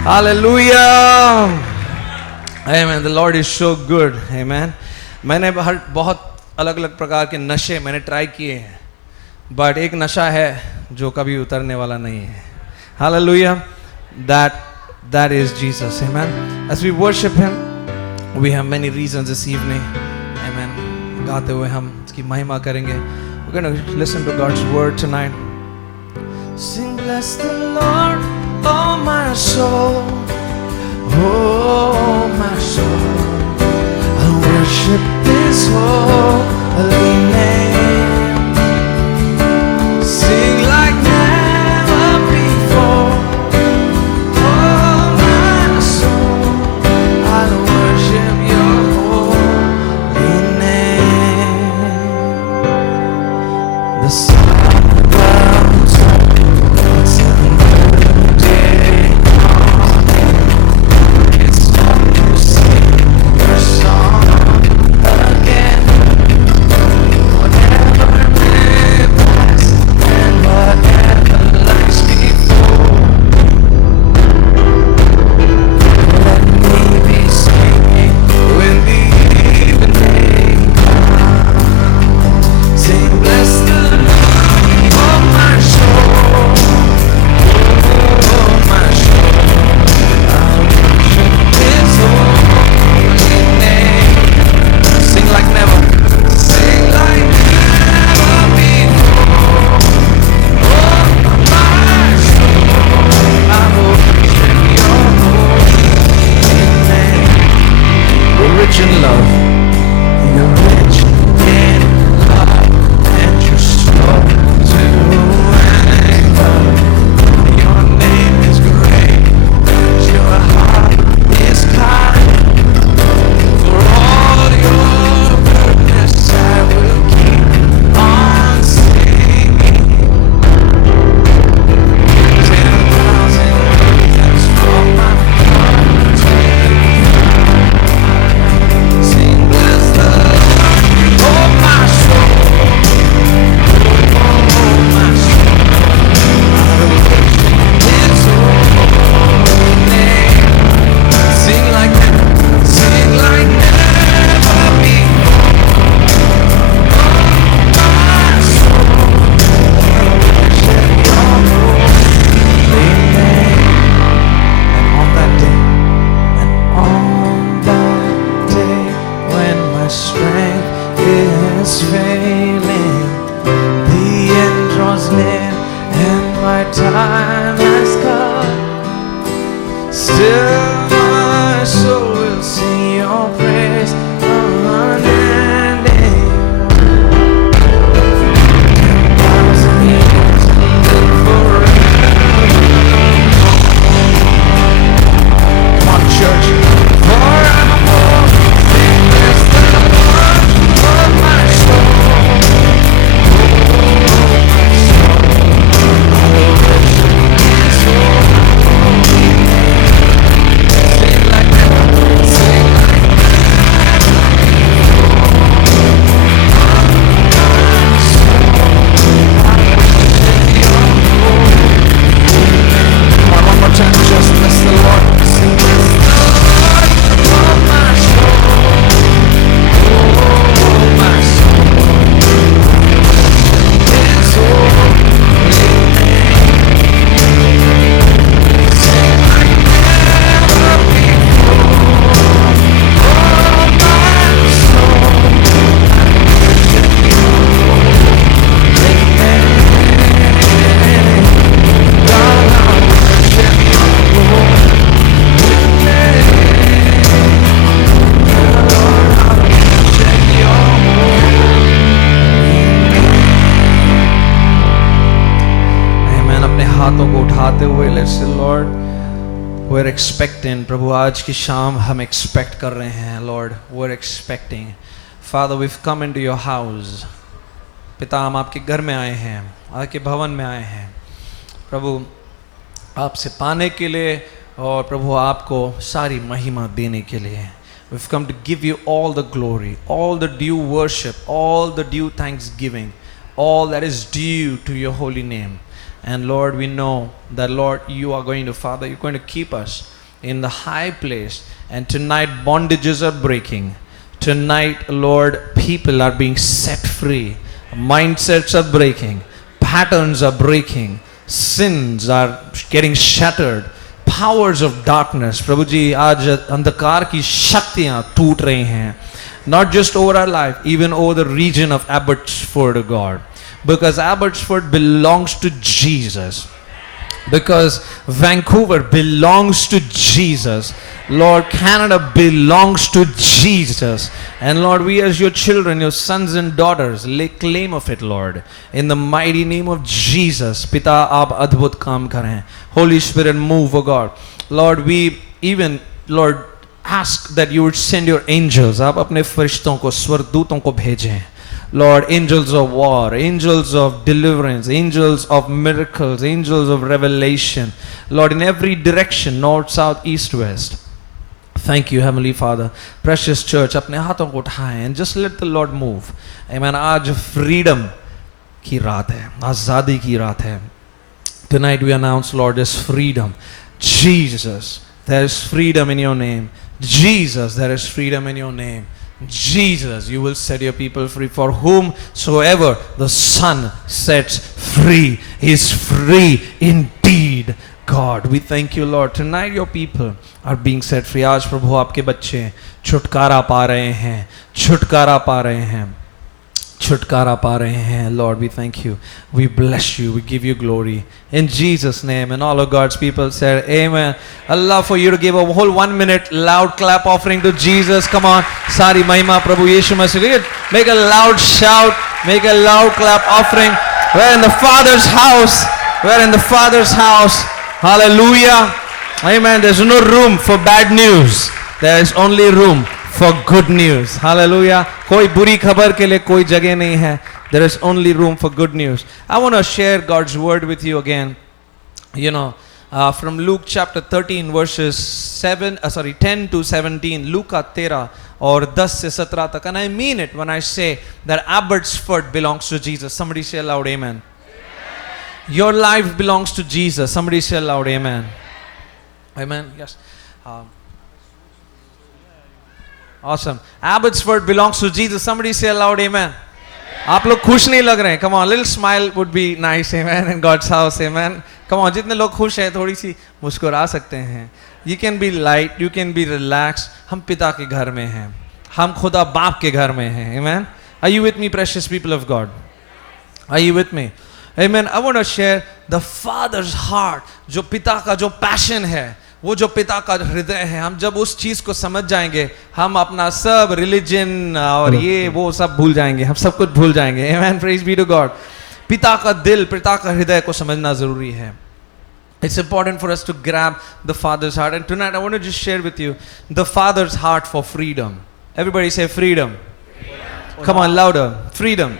Hallelujah. Amen. The Lord is so good. Amen. मैंने हर बहुत अलग अलग प्रकार के नशे मैंने ट्राई किए हैं, बट एक नशा है जो कभी उतरने वाला नहीं है. Hallelujah. That is Jesus. Amen. As we worship Him, we have many reasons this evening. Amen. गाते हुए हम इसकी महिमा करेंगे. We're going to listen to God's word tonight. Sing, bless the Lord, oh my soul, oh my soul. I worship His holy name. Sing like never before, oh my soul. I worship Your holy name. The sun comes up, it's a new day dawning. It's time to sing Your song again. love. You're rich in love, and you're slow to anger. Your name is great, your heart is kind. For all your goodness I will keep on singing. 10,000 reasons for my heart to sing. Bless the Lord, oh my soul, oh my soul. I worship His holy name. Sing like never before. Oh my soul, I worship Your holy name. And on that day, when my strength is failing, the end draws near and my time has come. Still my soul will sing Your praise unending. 10,000 years and then forever. Come on, church. Forevermore, sing bless the Lord, oh my soul. Oh my soul, I will worship His holy name. Sing like never Come on, one more time, just bless the Lord. Sing bless the Lord, oh my soul. Oh my soul, His holy name. Sing like never before. Oh my soul, I worship Your holy name. God, I worship Your holy name. Lord, I worship Your holy name. Amen. अपने हाथों को उठाते हुए let's say Lord, we're expecting. प्रभु आज की शाम हम expect कर रहे हैं Lord, we're expecting. Father, we've come into Your house. पिता, हम आपके घर में आए हैं, आपके भवन में आए हैं प्रभु, आपसे पाने के लिए और प्रभु आपको सारी महिमा देने के लिए. We've come to give You all the glory, all the due worship, all the due thanksgiving, all that is due to Your holy name. And Lord, we know that Lord, You are going to, Father, You're going to keep us in the high place. And tonight bondages are breaking. Tonight, Lord, people are being set free. Mindsets are breaking. Patterns are breaking. Sins are getting shattered. Powers of darkness, प्रभु जी, आज अंधकार की शक्तियां टूट रही हैं. Not just over our life, even over the region of Abbotsford, God. Because Abbotsford belongs to Jesus. Because Vancouver belongs to Jesus. Lord, Canada belongs to Jesus. And Lord, we as Your children, Your sons and daughters, lay claim of it, Lord. In the mighty name of Jesus. Pita, aap adbhut kaam kare. Holy Spirit, move, oh God. Lord, we even, Lord, ask that You would send Your angels. Aap apne farishton ko, swarduton ko bhejein. Lord, angels of war, angels of deliverance, angels of miracles, angels of revelation. Lord, in every direction, north, south, east, west. Thank You, Heavenly Father. Precious church, अपने हाथों को उठाएं and just let the Lord move. Amen. आज freedom की रात है, आज़ादी की रात है. Tonight we announce, Lord, there's freedom. Jesus, there is freedom in Your name. Jesus, there is freedom in Your name. Jesus, You will set Your people free. For whomsoever the Son sets free is free indeed. God, we thank You, Lord. Tonight Your people are being set free. आज प्रभु आपके बच्चे छुटकारा पा रहे हैं, छुटकारा पा रहे हैं, छुटकारा पा रहे हैं. Lord, we thank you. We bless you. We give you glory. In Jesus' name. And all of God's people said, Amen. I love for you to give a whole 1 minute loud clap offering to Jesus. Come on. Sari Mahima Prabhu Yeshu Masih. Make a loud shout. Make a loud clap offering. We're in the Father's house. We're in the Father's house. Hallelujah. Amen. There's no room for bad news. There is only room for good news. Hallelujah. कोई बुरी खबर के लिए कोई जगह नहीं है. There is only room for good news. I want to share God's word with you again. You know, from Luke chapter 13 verses 10 to 17. Luke 13 और 10 से 17 तक. And I mean it when I say that Abbotsford belongs to Jesus. Somebody say aloud, Amen. Your life belongs to Jesus. Somebody say aloud, Amen. Amen. Yes. Awesome. Abbotsford belongs to Jesus. Somebody say aloud, Amen. आप लोग खुश नहीं लग रहे हैं. Come on, little smile would be nice. Amen. In God's house. Amen. Come on, जितने लोग खुश हैं थोड़ी सी मुस्कुरा सकते हैं. You can be light. You can be relaxed. हम पिता के घर में हैं. हम खुदा बाप के घर में हैं. Amen. Are you with me, precious people of God? Are you with me? Amen. I want to share the Father's heart. जो पिता का जो passion है, वो जो पिता का हृदय है, हम जब उस चीज को समझ जाएंगे, हम अपना सब रिलीजन और ये वो सब भूल जाएंगे. हम सब कुछ भूल जाएंगे. Amen. Praise be to God. पिता का दिल, पिता का हृदय को समझना जरूरी है. It's important for us to grab the Father's heart. And tonight I want to just share with you the Father's heart for freedom. Everybody say freedom. Come on, louder. Freedom.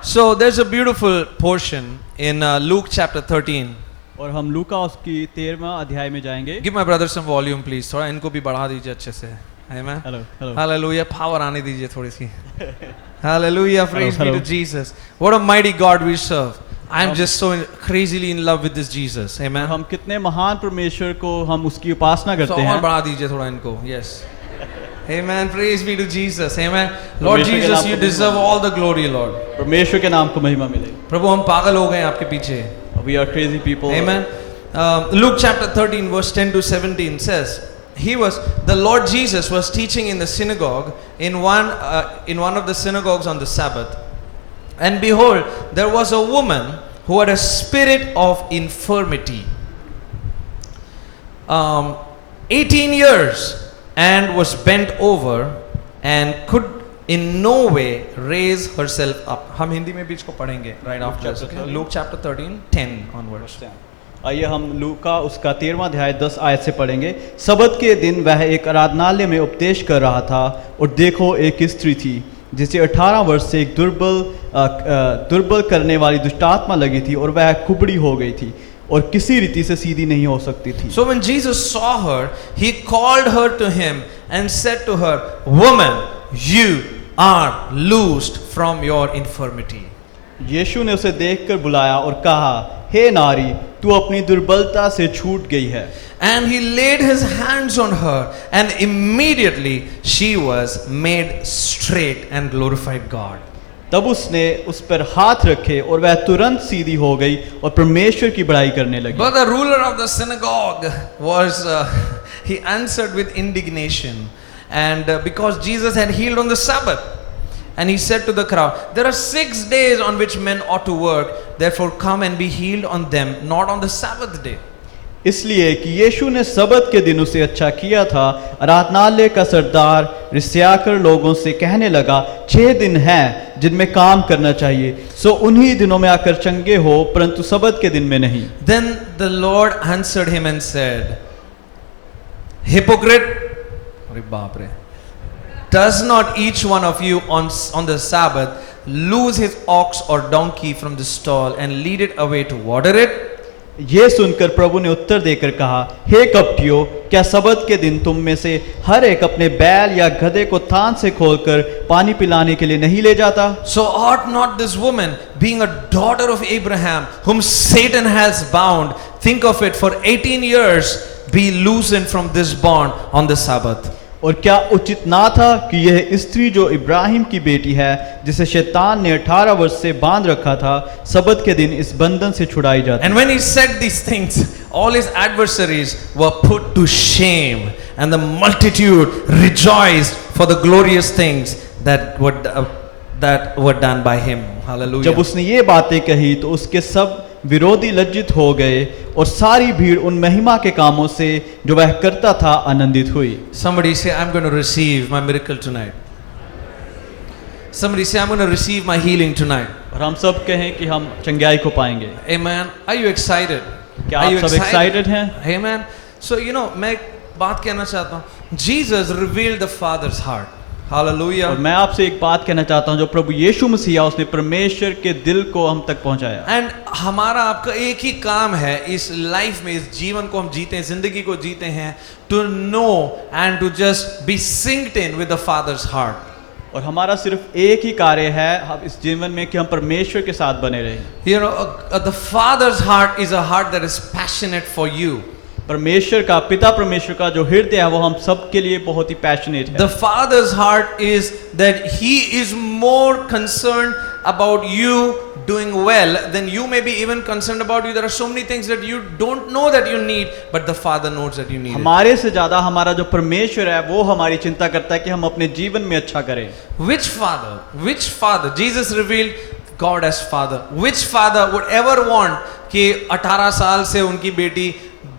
So there's a beautiful portion in Luke chapter 13. और हम लूका उसकी 13वां अध्याय में जाएंगे. Give my brother some volume please. थोड़ा इनको भी बढ़ा दीजिए अच्छे से. Amen. Hello. Hallelujah. Power आने दीजिए थोड़ी सी. Hallelujah. Praise be to Jesus. What a mighty God we serve. I'm just so crazily in love with this Jesus. Amen. हम कितने महान परमेश्वर को हम उसकी उपासना करते हैं. और बढ़ा दीजिए थोड़ा इनको. Yes. Amen. Praise be to Jesus. Amen. Lord Jesus, you deserve all the glory, Lord. परमेश्वर के नाम को महिमा मिले. प्रभु हम पागल हो गए हैं आपके पीछे. We are crazy people. Amen. Luke chapter 13 verse 10 to 17 says, the Lord Jesus was teaching in the synagogue in one of the synagogues on the Sabbath. And behold, there was a woman who had a spirit of infirmity. 18 years and was bent over and could in no way raise herself up. हम हिंदी में भी इसको पढ़ेंगे right after this. Okay? Luke chapter 13, 10 onwards. आइए हम लूका उसका 13वां अध्याय 10 आयत से पढ़ेंगे. सबत के दिन वह एक आराधनालय में उपदेश कर रहा था और देखो एक स्त्री थी जिसे 18 वर्ष से एक दुर्बल करने वाली दुष्टात्मा लगी थी और वह कुबड़ी हो गई थी और किसी रीति से सीधी नहीं हो सकती थी. So when Jesus saw her, he called her to him and said to her, "Woman, you are loosed from your infirmity." यीशु ने उसे देखकर बुलाया और कहा, हे नारी, तू अपनी दुर्बलता से छूट गई है. And he laid his hands on her, and immediately she was made straight and glorified God. तब उसने उस पर हाथ रखे और वह तुरंत सीधी हो गई और परमेश्वर की बड़ाई करने लगी. But the ruler of the synagogue was he answered with indignation, and because Jesus had healed on the Sabbath. And he said to the crowd, there are 6 days on which men ought to work, therefore come and be healed on them, not on the Sabbath day. इसलिए कि यीशु ने सबत के दिन उसे अच्छा किया था, आराधनालय का सरदार रिस्याकर लोगों से कहने लगा, 6 दिन हैं जिनमें काम करना चाहिए, सो उन्हीं दिनों में आकर चंगे हो, परंतु सबत के दिन में नहीं. Then the Lord answered him and said, hypocrite, अरे बाप रे, does not each one of you on the Sabbath loose his ox or donkey from the stall and lead it away to water it? ये सुनकर प्रभु ने उत्तर देकर कहा, हे कपटियों, क्या सबत के दिन तुम में से हर एक अपने बैल या गधे को थान से खोलकर पानी पिलाने के लिए नहीं ले जाता? So ought not this woman, being a daughter of Abraham, whom Satan has bound, think of it, for 18 years be loosened from this bond on the Sabbath? और क्या उचित ना था कि यह स्त्री जो इब्राहिम की बेटी है, जिसे शैतान ने 18 वर्ष से बांध रखा था, सबत के दिन इस बंधन से छुड़ाई जाती. And when he said these things, all his adversaries were put to shame, and the multitude rejoiced for the glorious things that that were done by him. Hallelujah. जब उसने ये बातें कही तो उसके सब विरोधी लज्जित हो गए और सारी भीड़ उन महिमा के कामों से जो वह करता था आनंदित हुई. Somebody say, I'm going to receive my miracle tonight. Somebody say, I'm going to receive my healing tonight. और हम सब कहें कि हम चंगाई को पाएंगे. Amen. Are you excited? क्या Are आप you सब excited हैं? Amen. So मैं एक बात कहना चाहता हूँ. Jesus revealed the Father's heart. Hallelujah. और मैं आपसे एक बात कहना चाहता हूँ, जो प्रभु यीशु मसीह उसने परमेश्वर के दिल को हम तक पहुंचाया. एंड हमारा आपका एक ही काम है इस लाइफ में, इस जीवन को हम जीते हैं, जिंदगी को जीते हैं, to know and to just be synced in with the father's heart. और हमारा सिर्फ एक ही कार्य है हम इस जीवन में कि हम परमेश्वर के साथ बने रहें. You know, the Father's heart is a heart that is passionate for you. परमेश्वर का, पिता परमेश्वर का जो हृदय है वो हम सब के लिए बहुत ही पैशनेट है. The Father's heart is that He is more concerned about you doing well than you may be even concerned about you. There are so many things that you don't know that you need, but the Father knows that you need it. हमारे से ज्यादा हमारा जो परमेश्वर है वो हमारी चिंता करता है कि हम अपने जीवन में अच्छा करें. Which father? Which father? Jesus revealed God as Father. Which father would ever want कि 18 साल से उनकी बेटी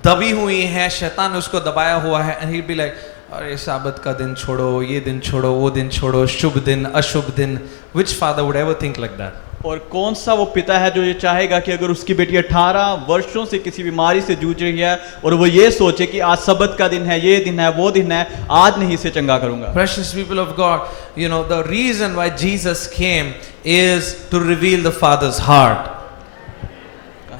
दबी हुई है, शैतान ने उसको दबाया हुआ है, and he'd be like, अरे साबत का दिन छोड़ो, ये दिन छोड़ो, वो दिन छोड़ो, शुभ दिन, अशुभ दिन. Which father would ever think like that? और कौन सा वो पिता है जो ये चाहेगा कि अगर उसकी बेटी 18 वर्षों से किसी बीमारी से जूझ रही है और वो ये सोचे कि आज सबत का दिन है, ये दिन है, वो दिन है, आज नहीं इसे चंगा करूंगा. Precious people of God, the reason why Jesus came is to reveal the Father's heart.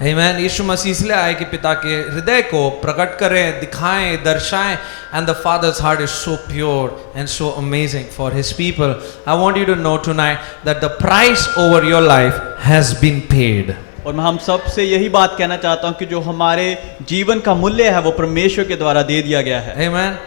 Amen. यीशु मसीह इसलिए आए कि पिता के हृदय को प्रकट करें, दिखाएं, दर्शाएं. And the Father's heart is so pure and so amazing for His people. I want you to know tonight that the price over your life has been paid. और मैं हम सब से यही बात कहना चाहता हूँ कि जो हमारे जीवन का मूल्य है वो परमेश्वर के द्वारा दे दिया गया है. Amen.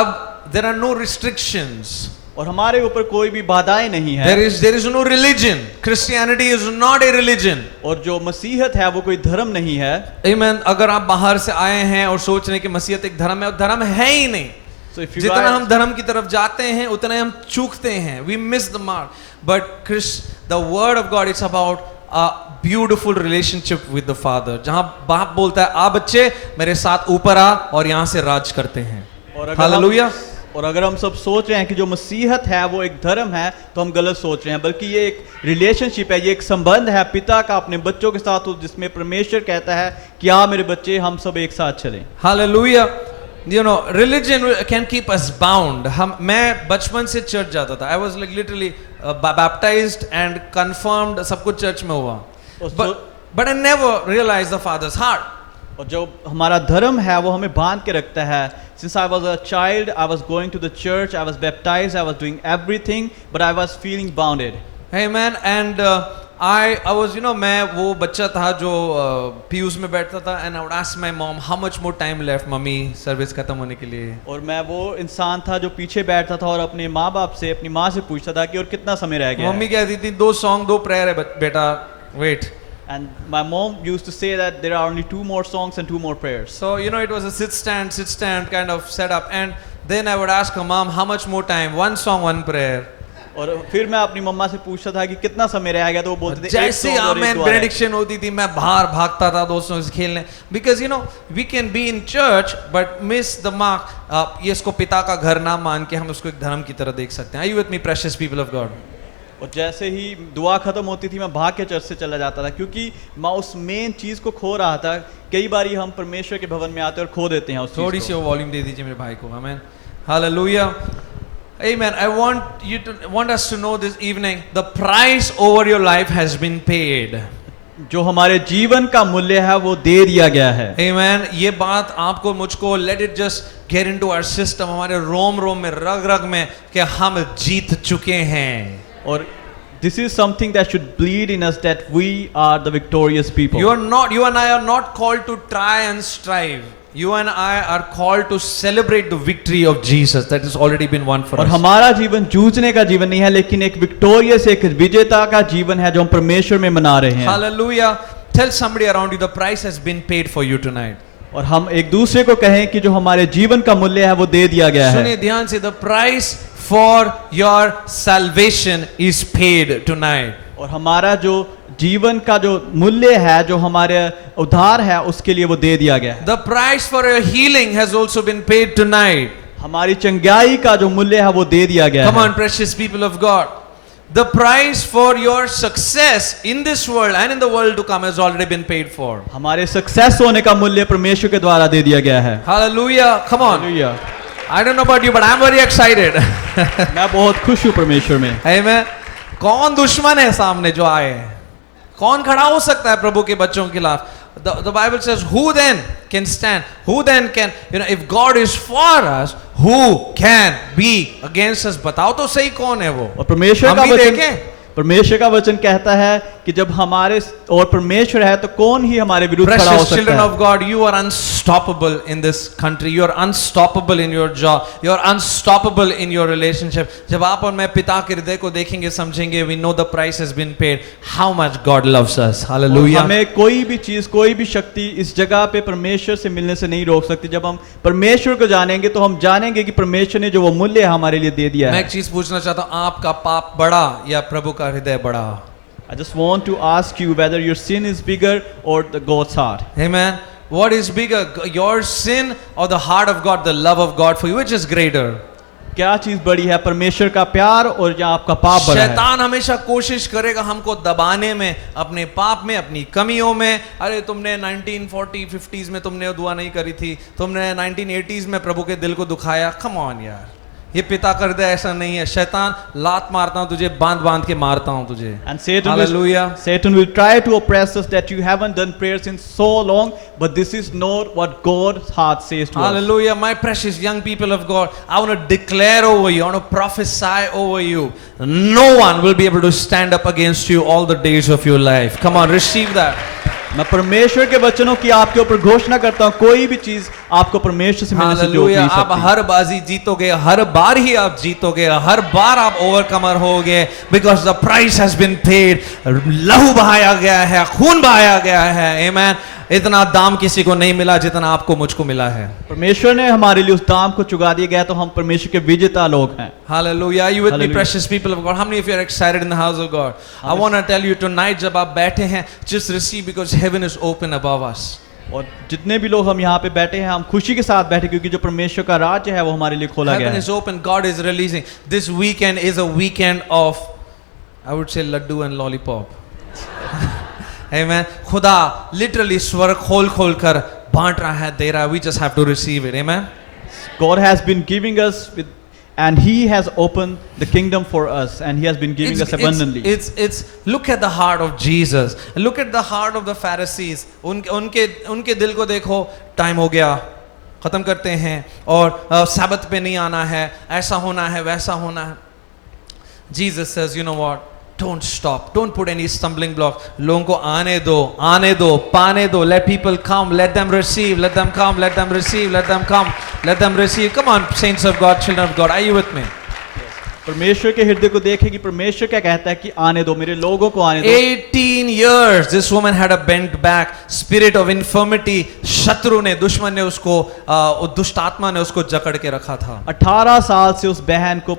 अब there are no restrictions. और हमारे ऊपर कोई भी बाधाएं नहीं है. There is no religion. Christianity is not a religion. और जो मसीहत है वो कोई धर्म नहीं है. Amen. अगर आप बाहर से आए हैं और सोच रहे हैं कि मसीहत एक धर्म है, धर्म है ही नहीं. So जितना हम धर्म की तरफ जाते हैं उतना ही हम चूकते हैं. We miss the mark. But the word of God is about a beautiful relationship with the Father. जहाँ बाप बोलता है, आ बच्चे मेरे साथ ऊपर आ और यहाँ से राज करते हैं. Hallelujah. और अगर हम सब सोच रहे हैं कि जो मसीहत है वो एक धर्म है तो हम गलत सोच रहे हैं, बल्कि ये एक रिलेशनशिप है, ये एक संबंध है पिता का अपने बच्चों के साथ, जिसमें परमेश्वर कहता है कि आ मेरे बच्चे हम सब एक साथ चलें. Hallelujah. Religion can keep us bound. मैं बचपन से चर्च जाता था. I was like literally baptized and confirmed, सब कुछ चर्च में हुआ. But I never realized the Father's heart. और जो हमारा धर्म है वो हमें बांध के रखता है. Since I was a child, I was going to the church, I was baptized, I was doing everything, but I was feeling bounded. Amen. And I was, मैं वो बच्चा था जो पीयूष में बैठता था, and I would ask my mom, how much more time left, mummy service खत्म होने के लिए. और मैं वो इंसान था जो पीछे बैठता था और अपने माँ बाप से, अपनी माँ से पूछता था कि और कितना समय रह गया. मम्मी कहती थी 2 सॉन्ग 2 प्रेयर है बेटा, wait. And my mom used to say that there are only 2 more songs and 2 more prayers. So it was a sit stand kind of setup, and then I would ask her, mom, how much more time? 1 song 1 prayer. और फिर मैं अपनी मम्मा से पूछता था कि कितना समय रह गया, तो वो बोलते थे जैसे आमेन बेनेडिक्शन होती थी मैं बाहर भागता था दोस्तों से खेलने. Because we can be in church but miss the mark. ये इसको पिता का घर ना मान के हम उसको एक धर्म की तरह देख सकते हैं. Are you with me, precious people of God? और जैसे ही दुआ खत्म होती थी मैं भाग के चर्च से चला जाता था, क्योंकि मैं उस मेन चीज को खो रहा था. कई बार हम परमेश्वर के भवन में आते और खो देते हैं उस थोड़ी सी वॉल्यूम दे दीजिए मेरे भाई को. आमेन. Hallelujah. Amen. I want us to know this evening, the price over your life has been paid. जो हमारे जीवन का मूल्य है वो दे दिया गया है. Amen. ये बात आपको मुझको let it just get into our system, हमारे रोम में रग में कि हम जीत चुके हैं. और this is something that should bleed in us, that we are the victorious people. You and I are not called to try and strive. You and I are called to celebrate the victory of Jesus that has already been won for us. और हमारा जीवन जूझने का जीवन नहीं है, लेकिन एक विक्टोरियस, एक विजेता का जीवन है जो हम परमेश्वर में मना रहे हैं. Hallelujah. Tell somebody around you, the price has been paid for you tonight. और हम एक दूसरे को कहें कि जो हमारे जीवन का मूल्य है वो दे दिया गया है। सुनिए ध्यान से, the price for your salvation is paid tonight. और हमारा जो जीवन का जो मूल्य है, जो हमारे उद्धार है, उसके लिए वो दे दिया गया है। The price for your healing has also been paid tonight. हमारी चंगाई का जो मूल्य है वो दे दिया गया Come है। on, precious people of God. The price for your success in this world and in the world to come has already been paid for. हमारे सक्सेस होने का मूल्य परमेश्वर के द्वारा दे दिया गया है। Hallelujah. Come on. Hallelujah. I don't know about you, but I'm very excited. मैं बहुत खुश हूँ परमेश्वर में। Amen. कौन दुश्मन है सामने जो आए हैं? कौन खड़ा हो सकता है प्रभु के बच्चों के खिलाफ? The Bible says, who then can stand? Who then can, if God is for us, who can be against us? बताओ तो सही कौन है वो? और परमेश्वर हम का भी वचन, देखें। परमेश्वर का वचन कहता है कि जब हमारे और परमेश्वर है तो कौन ही हमारे विरुद्ध खड़ा हो Precious सकता children है। of God, you are unstoppable in this country. You are unstoppable in your job. You are unstoppable in your relationship. जब आप और मैं पिता के हृदय को देखेंगे, समझेंगे, we know the price has been paid. How much God loves us. Hallelujah. हमें कोई भी चीज, कोई भी शक्ति इस जगह पे परमेश्वर से मिलने से नहीं रोक सकती। जब हम परमेश्वर को जानेंगे तो हम जानेंगे कि परमेश्वर ने जो वो मूल्य हमारे लिए दे दिया मैं है। एक चीज पूछना चाहता हूँ, आपका पाप बड़ा या प्रभु का हृदय बड़ा? I just want to ask you whether your sin is bigger or the God's heart. Amen. What is bigger, your sin or the heart of God, the love of God for you? Which is greater? क्या चीज बड़ी है, परमेश्वर का प्यार और या आपका पाप बड़ा है? शैतान हमेशा कोशिश करेगा हमको दबाने में, अपने पाप में, अपनी कमियों में। अरे तुमने 1940 50s में तुमने दुआ नहीं करी थी, तुमने 1980s में प्रभु के दिल को दुखाया। कम ऑन यार, ये पिता कर दे, ऐसा नहीं है। शैतान लात मारता हूं तुझे, बांध बांध के मारता हूं तुझे। And Satan Hallelujah. will try to oppress us that you haven't done prayers in so long, but this is not what God's heart says to us. Hallelujah. My precious young people of God, I want to declare over you, I want to prophesy over you. No one will be able to stand up against you all the days of your life. Come on, receive that. मैं परमेश्वर के वचनों की आपके ऊपर घोषणा करता हूँ, कोई भी चीज आपको परमेश्वर से मिलने से रोक नहीं आप सकती। हर बाजी जीतोगे, हर बार ही आप जीतोगे, हर बार आप ओवरकमर होगे, because the price has been paid. लहू बहाया गया है, खून बहाया गया है। आमेन। इतना दाम किसी को नहीं मिला जितना आपको मुझको मिला है। परमेश्वर ने हमारे लिए उस दाम को चुका दिया गया, तो हम परमेश्वर के विजेता लोग हैं। Hallelujah. Are you with me, Hallelujah. precious people of God? How many of you are excited in the house of God? I want to tell you tonight, जब आप बैठे हैं, just receive because heaven is open above us. और जितने भी लोग हम यहाँ पे बैठे हैं, हम खुशी के साथ बैठे, क्योंकि जो परमेश्वर का राज्य है वो हमारे लिए खोला गया Heaven है। is open. God is releasing. This weekend is a weekend of, I would say, laddu and lollipop. Amen. खुदा literally स्वर खोल खोल कर बांट रहा है, दे रहा है. We just have to receive it. Amen. God has been giving us with, and He has opened the kingdom for us, and He has been giving us abundantly. It's look at the heart of Jesus. Look at the heart of the Pharisees. उनके दिल को देखो, time हो गया, खत्म करते हैं, और साबत पे नहीं आना है, ऐसा होना है, वैसा होना है. Jesus says, you know what? Don't stop. Don't put any stumbling block. लोगों को आने दो, पाने दो. Let people come. Let them receive. Let them come. Let them receive. Let them come. Let them receive. Come on, saints of God, children of God. Are you with me? परमेश्वर के हृदय को देखे कि परमेश्वर क्या कहता है कि आने दो, मेरे लोगों को आने दो। 18 years this woman had a bent back, spirit of infirmity. शत्रु ने, दुश्मन ने उसको, दुष्ट आत्मा ने उसको जकड़ के रखा था. 18 साल से उस बहन को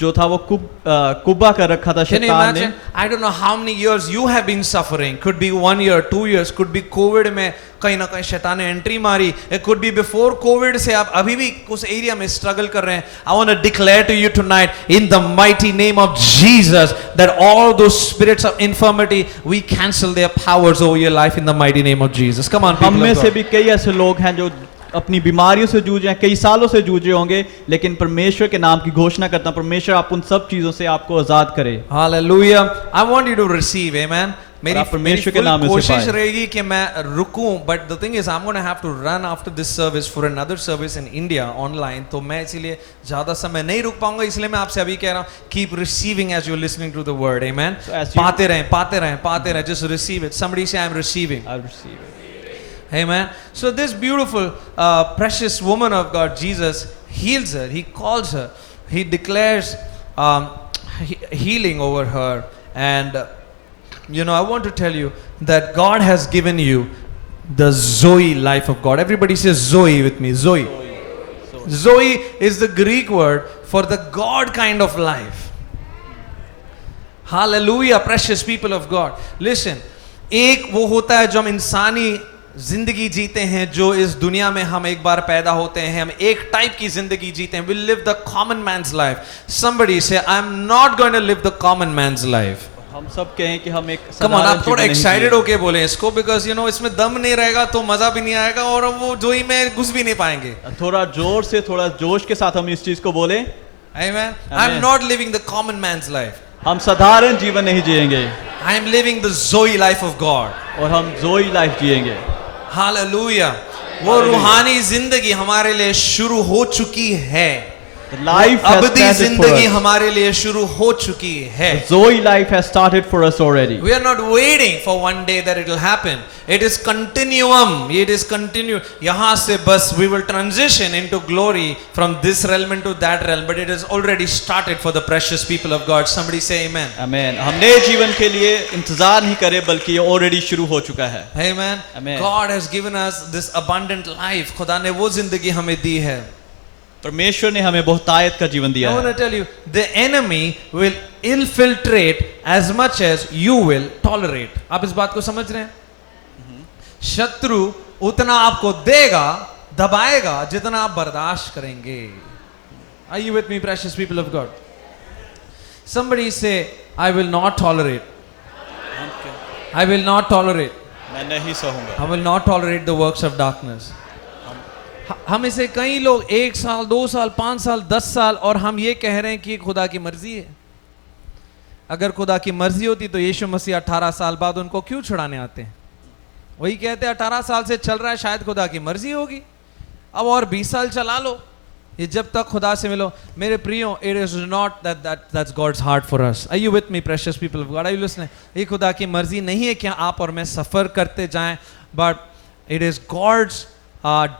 जो था वो कुब्बा कर रखा था Can you शैतान ने। imagine? I don't know how many years you have been suffering. Could be 1 year, 2 years. Could be COVID में कहीं ना कहीं शैतान ने एंट्री मारी. It could be before COVID से आप अभी भी उस एरिया में स्ट्रगल कर रहे हैं. I want to declare to you tonight in the mighty name of Jesus that all those spirits of infirmity, we cancel their powers over your life in the mighty name of Jesus. Come on, people हम में of से God. भी कई ऐसे लोग हैं जो अपनी बीमारियों से जूझ रहे हैं, कई सालों से जूझ रहे होंगे, लेकिन परमेश्वर के नाम की घोषणा करता हूं, परमेश्वर आप उन सब चीजों से आपको आजाद करे। Hallelujah. I want you to receive. Amen. मेरी परमेश्वर के full नाम में से कोशिश पाए। रहेगी कि मैं रुकूं, but the thing is I'm going to have to run after this service for another service in India online. तो मैं इसीलिए ज़्यादा समय नहीं रुक पाऊंगा, इसलिए मैं आपसे अभी कह रहा हूँ, keep receiving as you're listening to the word. Amen. So as you- पाते रहें, just receive it. Somebody say I'm receiving. I'll receive it. Amen. So this beautiful, precious woman of God, Jesus heals her. He calls her. He declares healing over her. And, I want to tell you that God has given you the Zoe life of God. Everybody says Zoe with me. Zoe. Zoe is the Greek word for the God kind of life. Hallelujah, precious people of God. Listen, एक वो होता है जो हम इंसानी जिंदगी जीते हैं, जो इस दुनिया में हम एक बार पैदा होते हैं, हम एक टाइप की जिंदगी जीते हैं. We live the common man's life. Somebody say, I'm not going to live the common man's life. हम सब कहें कि हम एक Come on, आप थोड़ा जीवन नहीं एक्साइटेड जिए। होके बोलें इसको, because you know इसमें दम नहीं रहेगा तो मजा भी नहीं आएगा और वो जोई में घुस भी नहीं पाएंगे. थोड़ा जोर से, थोड़ा जोश के साथ हम इस चीज को बोले. Amen. I'm not living the common man's life. हम साधारण जीवन नहीं जिएंगे I am living the Zoe life of God. और हम जोई लाइफ जिएंगे. Hallelujah. वो रूहानी जिंदगी हमारे लिए शुरू हो चुकी है. Life has अबदी started for जिंदगी us. हमारे लिए शुरू हो चुकी है. Zoe life has started for us already. We are not waiting for one day that it will happen. It is continuum. It is continue. यहाँ से बस we will transition into glory from this realm into that realm. But it has already started for the precious people of God. Somebody say amen. Amen. हम नए जीवन के लिए इंतजार नहीं करें बल्कि ये ऑलरेडी शुरू हो चुका है. Amen. Amen. God has given us this abundant life. खुदा ने वो जिंदगी हमें दी है. परमेश्वर ने हमें बहुतायत का जीवन दिया I है. want to tell you, the enemy will infiltrate as much as you will tolerate. आप इस बात को समझ रहे हैं? शत्रु उतना आपको देगा, दबाएगा जितना आप बर्दाश्त करेंगे. Are you with me, precious people of God? Somebody say, I will not tolerate. I will not tolerate. मैं नहीं सहूंगा. I will not tolerate the works of darkness. हम इसे कई लोग 1 साल 2 साल 5 साल 10 साल और हम ये कह रहे हैं कि खुदा की मर्जी है. अगर खुदा की मर्जी होती तो यीशु मसीह 18 साल बाद उनको क्यों छुड़ाने आते हैं? वही कहते हैं 18 साल से चल रहा है, शायद खुदा की मर्जी होगी, अब और 20 साल चला लो, ये जब तक खुदा से मिलो. मेरे प्रियो, it is not that's God's heart for us. Are you with me, precious people of God? Are you listening? ये खुदा की मर्जी नहीं है कि आप और मैं सफर करते जाएं, but it is God's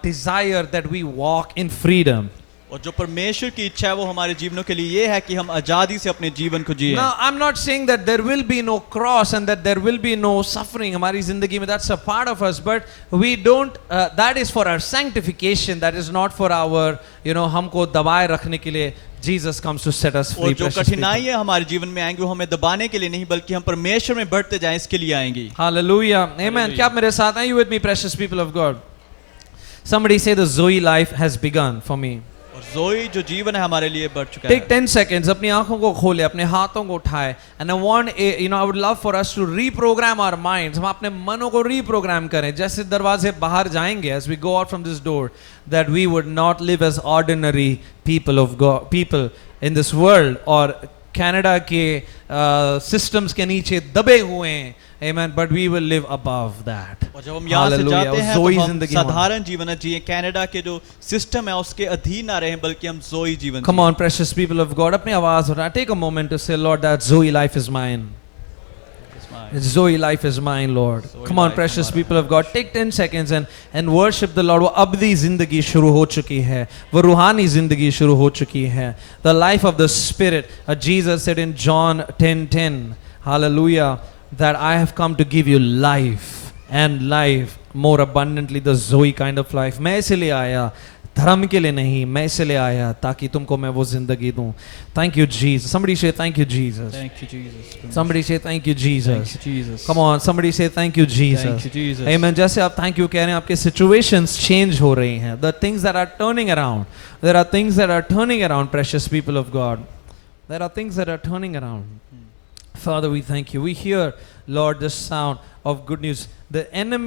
desire that we walk in freedom. और जो परमेश्वर की इच्छा है वो हमारे जीवनों के लिए ये है कि हम आजादी से अपने जीवन को जिएं. Now, I'm not saying that there will be no cross and that there will be no suffering हमारी जिंदगी में. That's a part of us, but we don't. That is for our sanctification. That is not for our, हमको दबाए रखने के लिए. Jesus comes to set us free. और जो कठिनाई है हमारे जीवन में आएंगी वो हमें दबाने के लिए नहीं बल्कि हम परमेश्वर में बढ़ते जाएं इसके लिए आएंगी. Hallelujah. Amen. क्या आप मेरे साथ हैं? You with me, precious people of God? Somebody say the Zoe life has begun for me. और जोई जो जीवन है हमारे लिए बढ़ चुका है. Take 10 seconds, अपनी आंखों को खोले, अपने हाथों को उठाए, and I want, I would love for us to reprogram our minds. हम अपने मनों को reprogram करें. जैसे दरवाजे बाहर जाएंगे, as we go out from this door, that we would not live as ordinary people of God, people in this world, और Canada के systems के नीचे दबे हुए हैं. Amen. But we will live above that. और जब हम यहाँ से Hallelujah. जाते हैं जोई तो हम जिंदगी साधारण जीवन जिए, कनाडा के जो सिस्टम है उसके अधीन ना रहें बल्कि हम जोई जीवन Come on, precious people of God. अपनी आवाज उठा. Take a moment to say, Lord, that Zoe life is mine. Zoe life is mine, Lord. Come on, precious people of God. Take 10 seconds and worship the Lord. वो अबदी जिंदगी शुरू हो चुकी है. वो रूहानी जिंदगी शुरू हो चुकी है. The life of the Spirit. Jesus said in John 10:10, Hallelujah, that I have come to give you life and life more abundantly. The Zoe kind of life. मैं इसलिए आया, धर्म के लिए नहीं, मैं इसलिए आया ताकि तुमको मैं वो जिंदगी दूं. Thank you, Jesus. Somebody say thank you, Jesus. Thank you, Jesus. Somebody say thank you, Jesus. Thank you, Jesus. Come on, somebody say thank you, Jesus. Thank you, Jesus. Amen. जैसे आप thank you कह रहे हैं, आपके situations change हो रही हैं. The things that are turning around. There are things that are turning around, precious people of God. There are things that are turning around. Father, we thank you. We hear, Lord, the sound of good news. The enemy